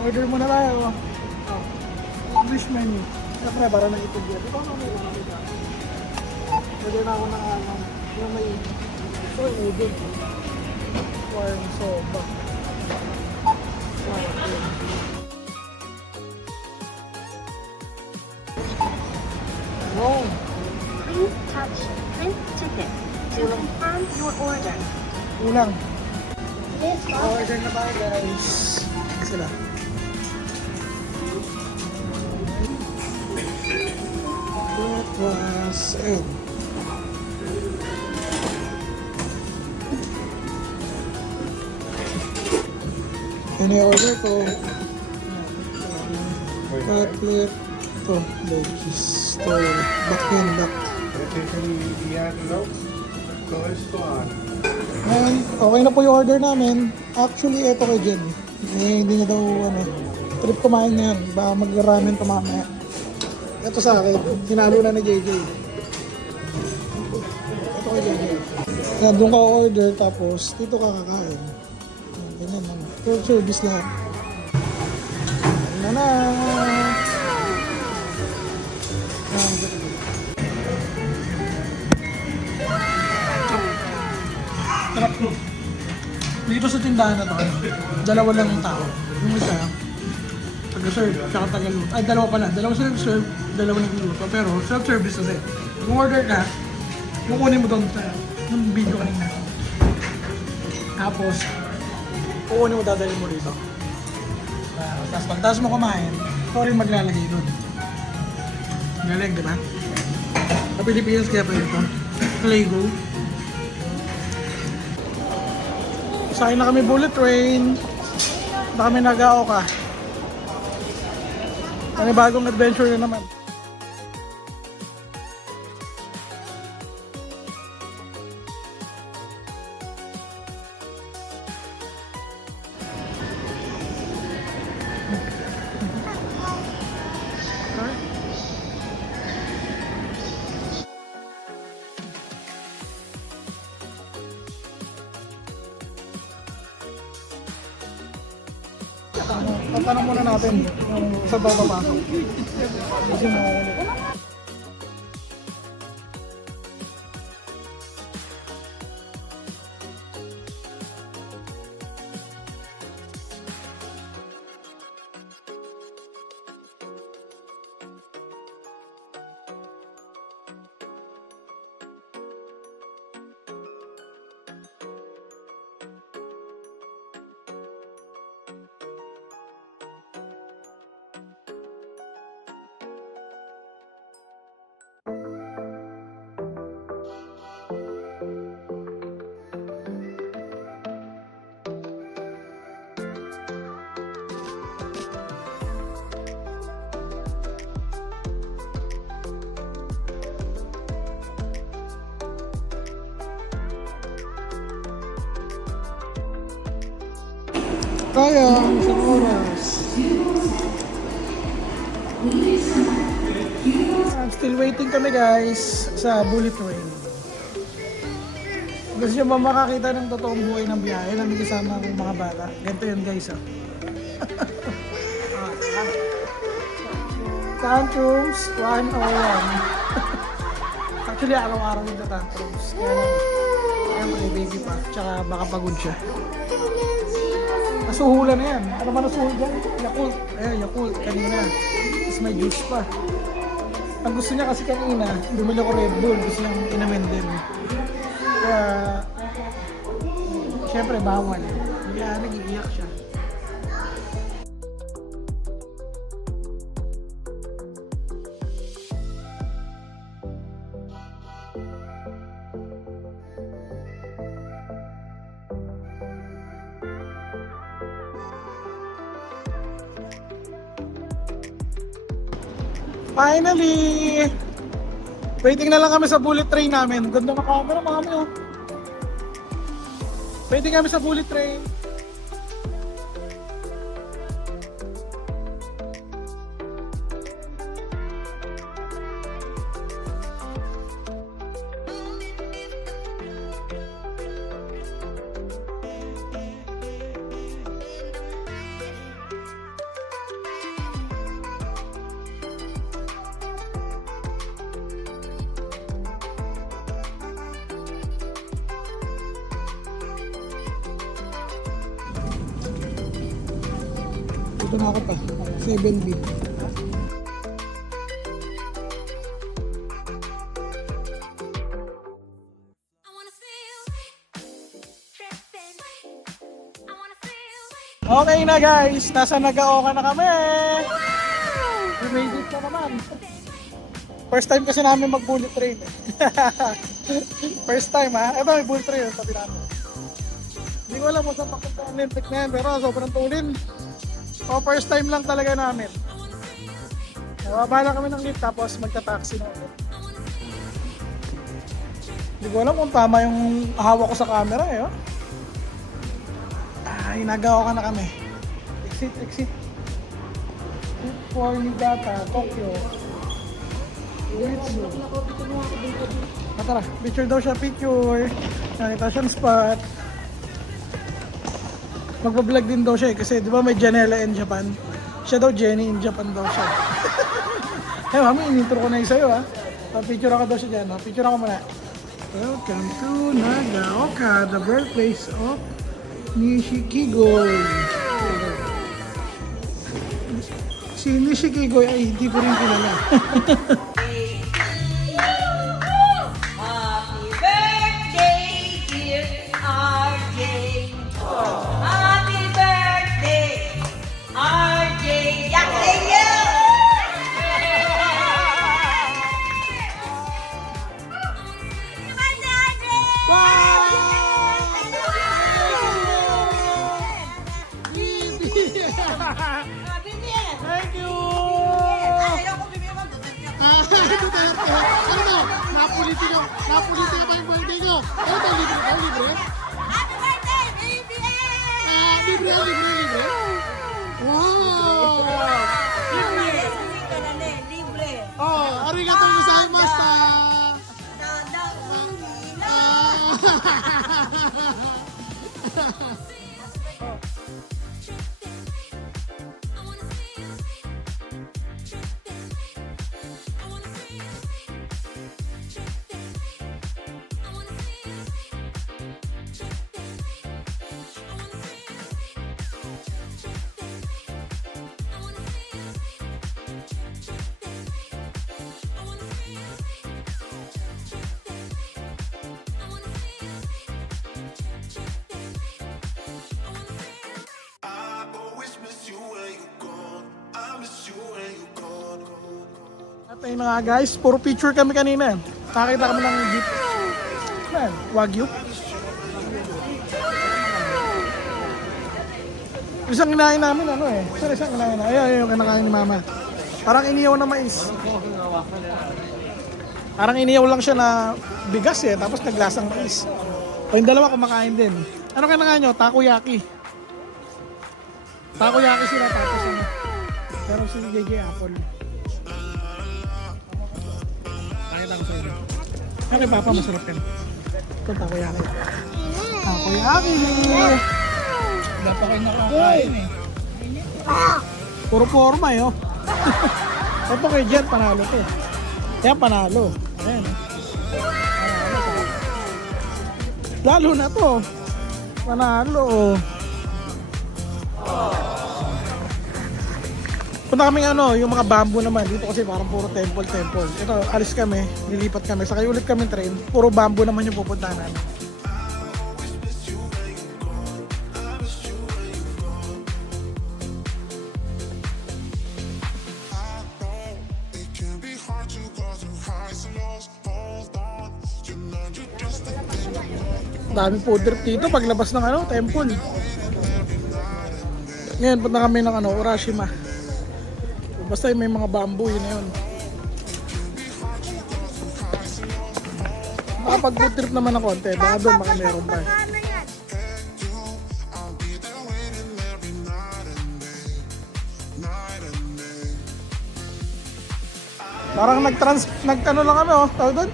Order mo na tayo. English menu. Siyempre, para naitog yan. Ito ano may ulo ka. Pwede na ako ng yung may soy udon. Corn soba. Wow. Please touch this ticket to confirm your order. Ulang. This box Order na tayo guys. Sila. What was it? Ano yung order ko? Cutlet. Ito. Veggies. Ito. Bakyan. Ngayon, okay na po yung order namin. Actually, ito kay Jen. Hindi niya daw, trip kumain na yan. Baka mag-ramen pa mamaya. Ito sa akin, hinalo na ni JJ. Ito kay JJ. Yan, doon ka order, tapos dito ka kakain. Ganyan lang. Full service lahat. Ano na? Sarap to. Dito sa tindahan na to, dalawa lang yung tao. Yung isa, taga-serve, tsaka taga-luto. Ay, dalawa pala. Dalawa sila nag-serve, dalawa nag-luto. Pero self-service kasi. Kung order ka, kukunin mo doon sa yung video kanina. Tapos, kukunin mo, dadalhin mo rito. Tapos pagtas mo kumain, ito rin maglalagay doon. Galing, di ba? Sa Pilipinas kaya pa ito. Claygo. Sakay na kami bullet train. Na kami nag-Aoka. Kami bagong adventure na naman. Tatanong muna natin kung saan ba papasok. Kasi mauulit. Kaya, isang oras. Still waiting kami guys sa bullet train. Gusto nyo ba makakita ng totoong buhay ng biyahe na may kasama akong mga bata? Ganito yun guys ah. Tantrums 101. Actually araw-araw yung tantrums. Kaya lang, siyempre baby pa. Tsaka baka pagod siya. Nasuhulan na yan. Ano ba nasuhul dyan? Yakult. Ayan, Yakult. Kanina. Tapos may juice pa. Ang gusto niya kasi kanina, bumili ko Red Bull. Gusto niyang inamen din. Kaya, syempre bawal. Kaya nag-iiyak siya. Finally! Waiting na lang kami sa bullet train namin. Ganda na camera, mami oh. Waiting kami sa bullet train. Dito na ako pa. 7B. Okay na guys, nasa Nagaoka na kami. We made it na naman. First time kasi namin mag-bullet train. First time ha. Ito may bullet train sabi namin. Hindi ko alam kung saan papunta ang Olympic na yan, pero sobrang tulin. O first time lang talaga namin. Bababa lang kami ng lift tapos magta-taxi na ulit. Hindi ko alam kung tama yung hawak ko sa camera eh. Oh. Ay, Nagaoka na kami. Exit. Exit for Niigata, Tokyo. Uetsu. Tara, picture daw siya, picture. Nakita siyang spot. Magpa-vlog din daw siya eh, kasi di ba may Janela in Japan? Siya daw Jenny in Japan daw siya. Eh mami, in-intro ko na yung sa'yo ha. Picture ako daw siya dyan. Picture ako muna. Welcome to Nagaoka, the birthplace of Nishikigoy. Si Nishikigoy ay hindi ko rin kilala. Happy birthday, dear RJ. Happy birthday, RJ. Yakin Thank you! Ano to? Napolitika ba yung birthday nyo? Ano to? Libre ba? Libre? Happy birthday, BBM! Libre? Wow! Libre. Oh, arigato gozaimasu! At ayun na nga guys, puro picture kami kanina. Nakakita kami ng jeep. Man, Wagyu. Isang kinain namin ano eh. Isang kinain na. Ayun yung kinakain ni mama. Parang iniyaw na mais. Parang iniyaw lang siya na bigas eh. Tapos naglasang mais. O yung dalawa kumakain din. Ano kinakain nyo? Takoyaki. Takoyaki sila tapos ano. Pero si JJ Apple. Kaya kay Papa masarap yan. Ito takoyaki. Takoyaki! Wala pa kayo nakakain eh. Puro forma eh oh. Ito kay Jet, panalo to. Kaya panalo. Ayan. Panalo. Lalo na to. Panalo oh. Punta kaming ano, yung mga bamboo naman. Dito kasi parang puro temple. Ito, alis kami, lilipat kami. Sakay ulit kami train. Puro bamboo naman yung pupuntahan namin. Daming food trip dito paglabas ng ano, temple. Ngayon punta kami ng ano, Urashima. Basta may mga bamboo, yun na yun. Makapag food trip naman ng konti, baka doon baka meron pa. Parang nagtano lang kami oh, tawag doon?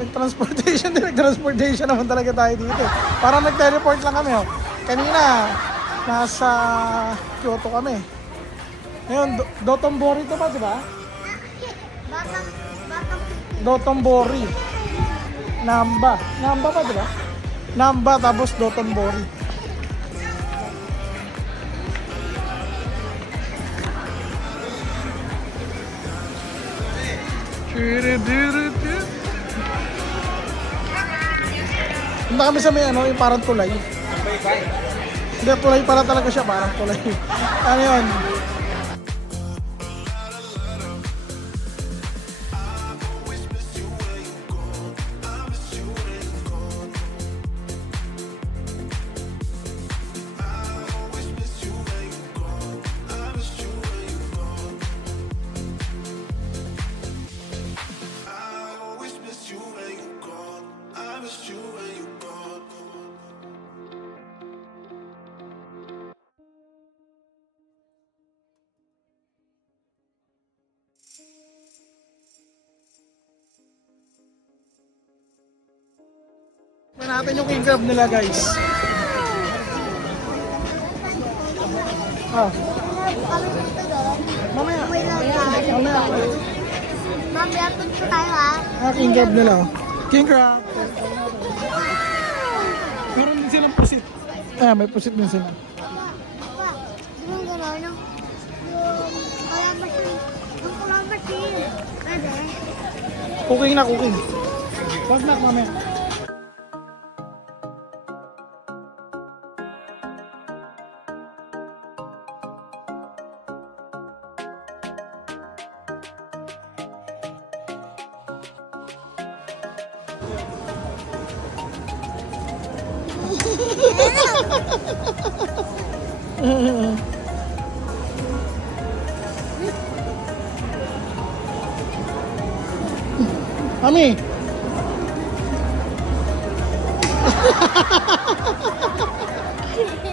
Nag-transportation naman talaga tayo dito. Parang nag-teleport lang kami oh. Kanina, nasa Kyoto kami. Ngayon, Dotonbori to ba, di ba? Dotonbori. Namba pa, di ba? Namba tapos Dotonbori. Punta kami sa may ano, yung parang tulay. Hindi, tulay para talaga siya, parang tulay. Ano yun? Natin yung king crab nila guys. Mamaya. Mamaya punta tayo ha. King crab nila oh. King crab. Meron din silang pusit. May pusit din sila. Papa, di mo gano'n yung kaya machine. Yung kula machine. Pwede? Cooking na cooking. Wag na mamaya. Mami.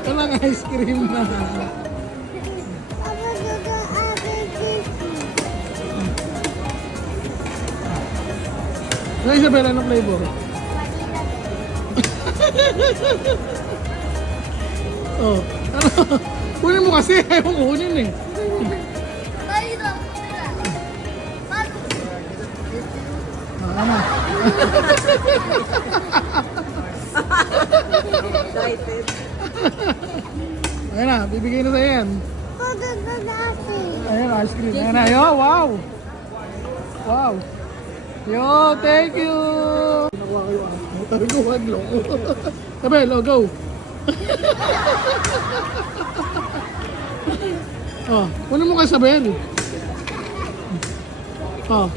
Walang ice cream na. Ano Isabel, ano flavor? Oh, ano? Kunin mo kasi, ayaw mong kunin eh. Ano? Excited. Ayan na, bibigay na sa'yo yan. Ayan, ice cream. Ayan na, yo, wow! Wow! Yo, thank you! Nakuha kayo ah. Tabi ko, wag lang. Sabel, oh, go! Oh, kunin mo kay Sabel. Oh.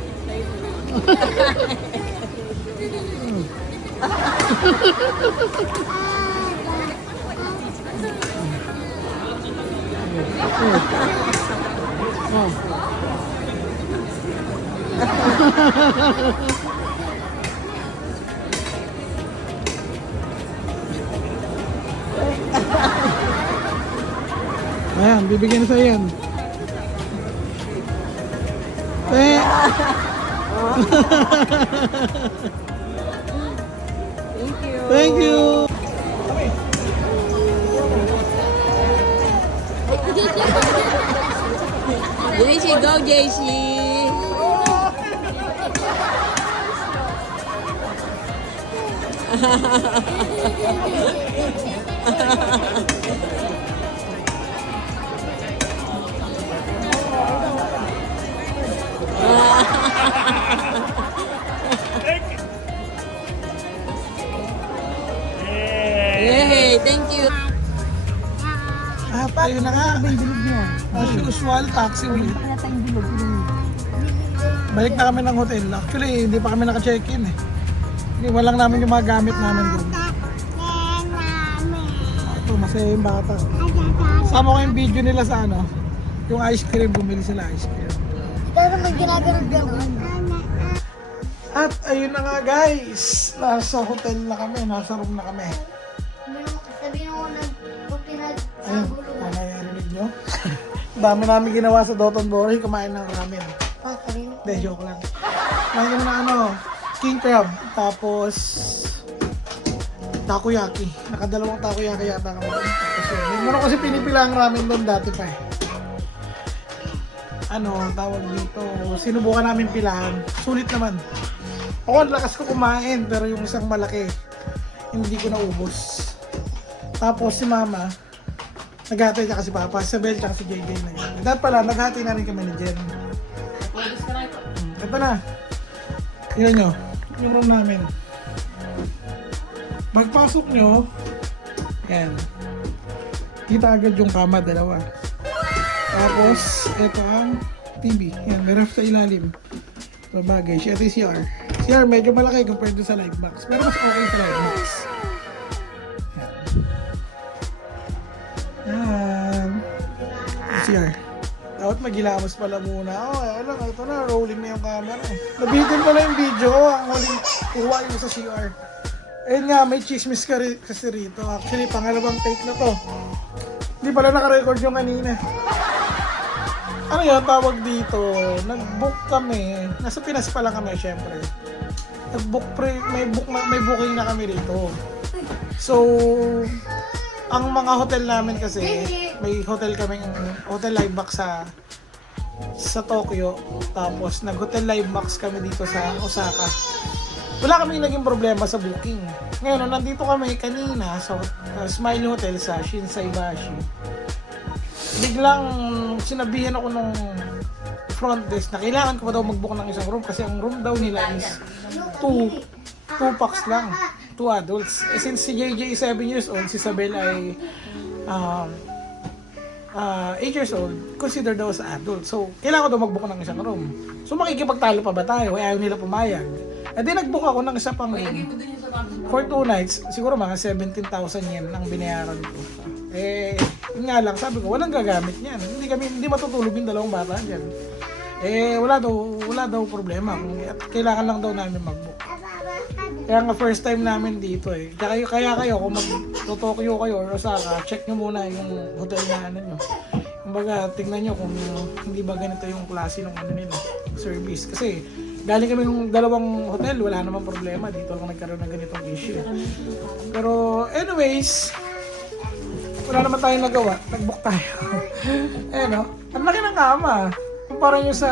Oh. Ayan, bibigyan sa yan. Thank you. Thank you! JC, go JC! Yay! Thank you! At ayun na nga. As usual, taxi ulit. Balik na kami ng hotel. Actually, hindi pa kami naka-check-in eh. Iniwan lang namin yung mga gamit namin doon. Ito, masaya yung bata. Sama ko yung video nila sa ano, yung ice cream, bumili sila ice cream. Ikaw naman ginagawa gano'n. At ayun na nga guys, nasa hotel na kami, nasa room na kami. Sabihin mo nag-pinag Ayun, narinig nyo? Dami namin ginawa sa Dotonbori, kumain ng ramen. Hindi, joke lang. Kumain kami ng ano, king crab, tapos takoyaki. Nakadalawang takoyaki yata kami. Tapos yun, hindi mo na kasi pinipila ang ramen doon dati pa eh. Ano, tawag dito, sinubukan namin pilahan. Sulit naman. Ako, ang lakas ko kumain, pero yung isang malaki, hindi ko naubos. Tapos si Mama, naghati niya kasi Papa, si Bel, tsaka si JJ na yun. Dahil pala, naghati na rin kami ni Jen. Ito na. Tignan nyo, yung room namin. Pagpasok nyo, yan. Kita agad yung kama, dalawa. Tapos, ito ang TV. Yan, may ref sa ilalim. Ito bagay. Ito yung CR. CR medyo malaki compared sa live box. Pero mas okay sa live box. Yan. CR. Dapat magilamos pala muna. Oh, alam, ito na. Rolling na yung camera eh. Nabitin pala yung video. Ang huling kuha yung sa CR. Ayun nga, may chismis ka kasi rito. Actually, pangalawang take na to. Hindi pala naka-record yung kanina. Ano yun, tawag dito, nag-book kami, nasa Pinas pa lang kami syempre. Nag-book may booking na kami rito. So, ang mga hotel namin kasi, may hotel kaming, hotel live box sa Tokyo. Tapos, nag-hotel live box kami dito sa Osaka. Wala kaming naging problema sa booking. Ngayon, nandito kami kanina sa Smile Hotel sa Shinsaibashi. Biglang sinabihan ako nung front desk na kailangan ko pa daw mag-book ng isang room kasi ang room daw nila is 2 packs lang, 2 adults. Eh, since si JJ is 7 years old, si Isabel ay 8 years old, consider daw as adult. So, kailangan ko daw mag-book ng isang room. So, makikipagtalo pa ba tayo? Ayaw nila pumayag. Eh di nag-book ako ng isa pang room. For 2 nights, siguro mga 17,000 yen ang binayaran ko. Eh, yun nga lang, sabi ko, walang gagamit niyan. Hindi matutulog yung dalawang bata diyan. Eh, wala daw problema. At kailangan lang daw namin mag-book. Kaya nga first time namin dito eh. Kaya kayo, kung mag-Tokyo kayo or Osaka, check nyo muna yung hotel na ano nyo. Kumbaga, tingnan nyo kung hindi ba ganito yung klase ng ano nila, service. Kasi, galing kami ng dalawang hotel, wala namang problema. Dito ako nagkaroon ng ganitong issue. Pero anyways, wala naman tayong nagawa. Nag-book tayo. Eh no, ang laki ng kama. Kumpara nyo sa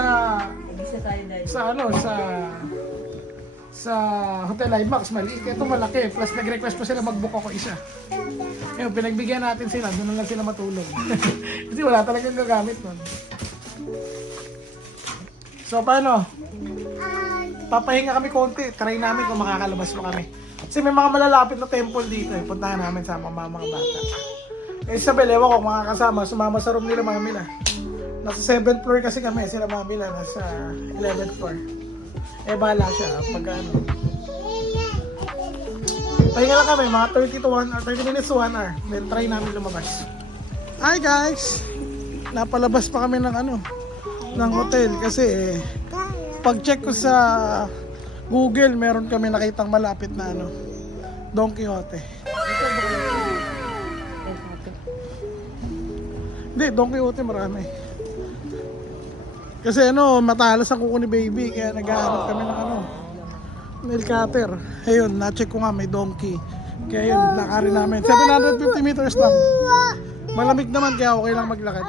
Hotel IMAX, maliit. Ito malaki. Plus nag-request pa sila mag-book ako isa. Ngayon, pinagbigyan natin sila. Doon lang sila matulog. Kasi wala talagang gagamit nun. So paano? Papahinga kami konti. Try namin kung makakalabas pa kami. Kasi may mga malalapit na temple dito eh. Puntahan namin sa mga bata. Eh Isabel, ewan ko makakasama. Sumama sa room nila mami na. Nasa 7th floor kasi kami. Sila mami na nasa 11th floor. Eh bahala siya pag ano. Pahinga lang kami. Mga 30 minutes to 1 hour. Then try namin lumabas. Hi guys! Napalabas pa kami ng ano. Ng hotel kasi pag-check ko sa Google, meron kami nakitang malapit na ano, Don Quixote. Hindi, Don Quixote marami. Kasi ano, matalas ang kuko ni baby, kaya naghahanap kami ng ano, nail cutter. Ayun, na-check ko nga may donkey. Kaya yun, lakarin namin. 750 meters lang. Malamig naman kaya okay lang maglakad.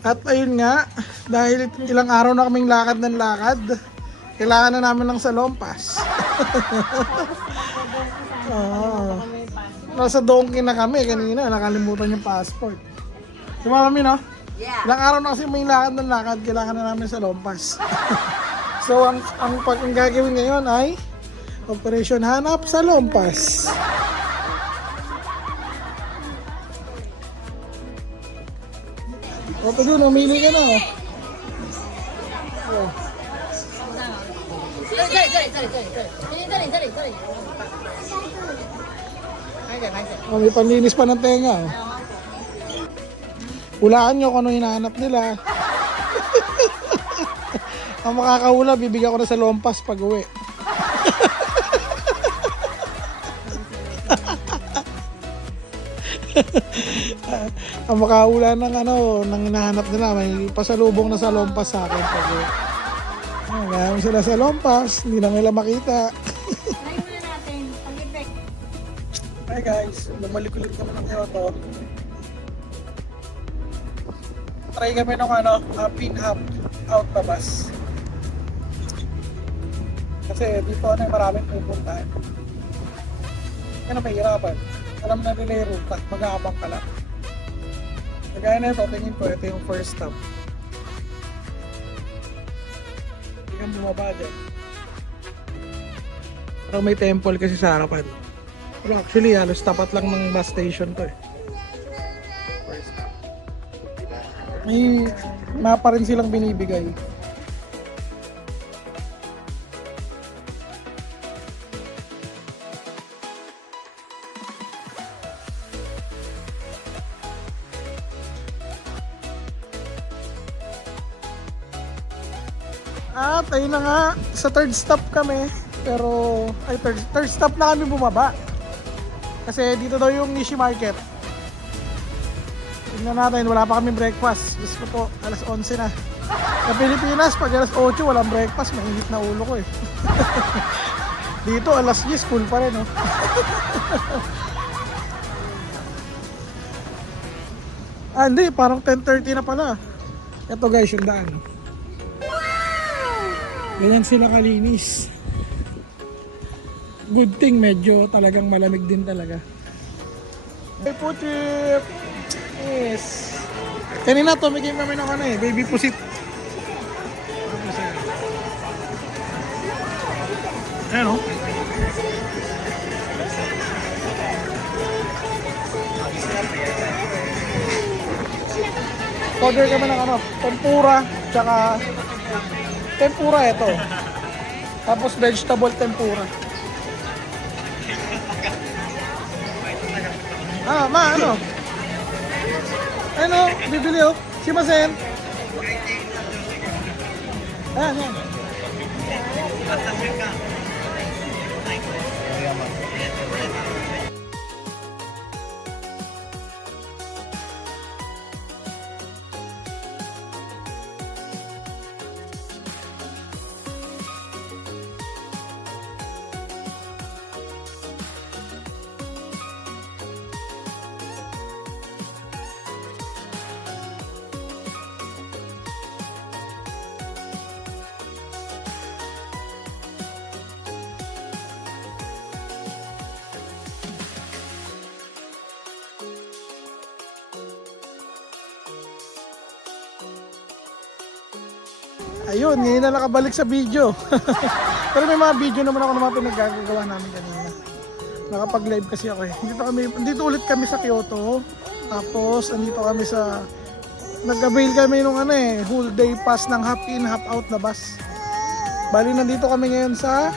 At ayun nga, dahil ilang araw na kaming lakad ng lakad, kailangan na namin ng salompas. Oo. Nasa donkey na kami kanina, nakalimutan yung passport. Diba kami, no? Yeah. Ilang araw na kasi may lakad ng lakad, kailangan na namin salompas. So ang gagawin ngayon ay Operation Hanap Salompas. O, ito doon, umili ka na, oh. Oh. Oh, may panlinis pa ng tenga, oh. Hulaan nyo kung ano hinahanap nila. Ang makakahula, bibigyan ko na sa lompas pag uwi. Ang makahula ng ano, ng hinahanap nila, may pasalubong na sa lompas sa akin pag uwi. Gaya sila sa lompas, hindi na nila makita. Try muna natin. Pag-effect. Hi guys, bumalik ulit kami ng Kyoto. Try kami ng ano, pin-up out na bus. Kasi dito ano yung maraming pupuntahan. Yan ang mahirapan. Alam na nila yung ruta, mag-aabang ka lang. Kagaya na ito, tingin ko, ito yung first stop. Hindi kang bumaba dyan. Parang may temple kasi sa harapan. Pero actually, halos tapat lang ng bus station to eh. First stop. May mapa rin silang binibigay. At ayun na nga, sa third stop kami. Pero, ay third stop na kami bumaba. Kasi dito daw yung Nishi Market. Tingnan natin, wala pa kami breakfast. Diyos ko po, alas 11 na. Sa Pilipinas, pag alas 8 walang breakfast, mainit na ulo ko eh. Dito, alas 10, full pa rin, oh. Ah, hindi, parang 10:30 na pala. Ito guys, yung daan. Ganyan sila kalinis. Good thing, medyo talagang malamig din talaga. Hey, Puchip! Yes! Kanina tumigim kami ng ano eh, baby pusit. Ayan o. Order kami ng ano, tempura, tsaka tempura ito. Tapos vegetable tempura. Ah, ma, ano? Ano, bibili oh. Shimasen. Ayan, ayan. Ayun, ngayon na nakabalik sa video. Pero may mga video naman ako na mga pinaggagawa namin kanina. Nakapag-live kasi ako eh. Dito ulit kami sa Kyoto. Tapos, andito kami sa... Nag-avail kami nung ano eh, whole day pass ng half in, half out na bus. Bali, nandito kami ngayon sa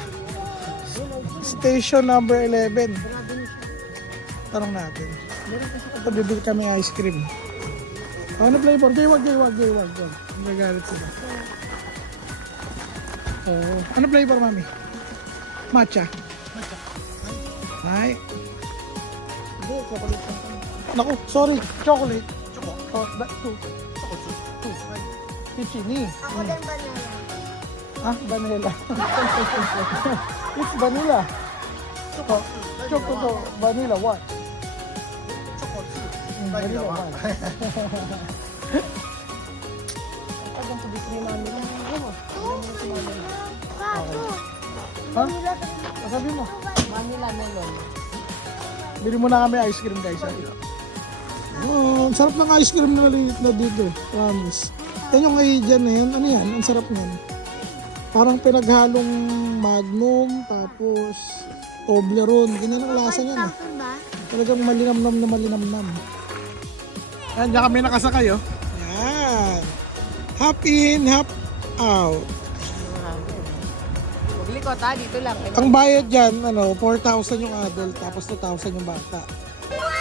station number 11. Tanong natin. Ito, bibili kami ice cream. Ano flavor? Gaywag. Nagagalit sila. Oh, ano flavor, mami? Matcha. Ay. Hindi, chocolate. Naku, sorry. Chocolate. Oh, that two. Two. Pichini. Ako din banana. Ah, vanilla. It's vanilla. Choco. Vanilla what? Vanilla what? Ha? Sabi mo? Manila melon. Bili mo na kami ice cream guys. Oh, ang sarap ng ice cream na maliit na dito. Promise. Yan yung kay dyan na yan. Ano yan? Ang sarap niyan. Parang pinaghalong Magnum, tapos Toblerone. Ganyan ang lasa niyan. Tapos ba? Talagang malinamnam na malinamnam. Yan, dyan kami nakasakay oh. Yan. Hop in, hop out. Maglikot ha, dito lang. Ang bayad dyan, 4,000 yung adult, tapos 2,000 yung bata. Wow!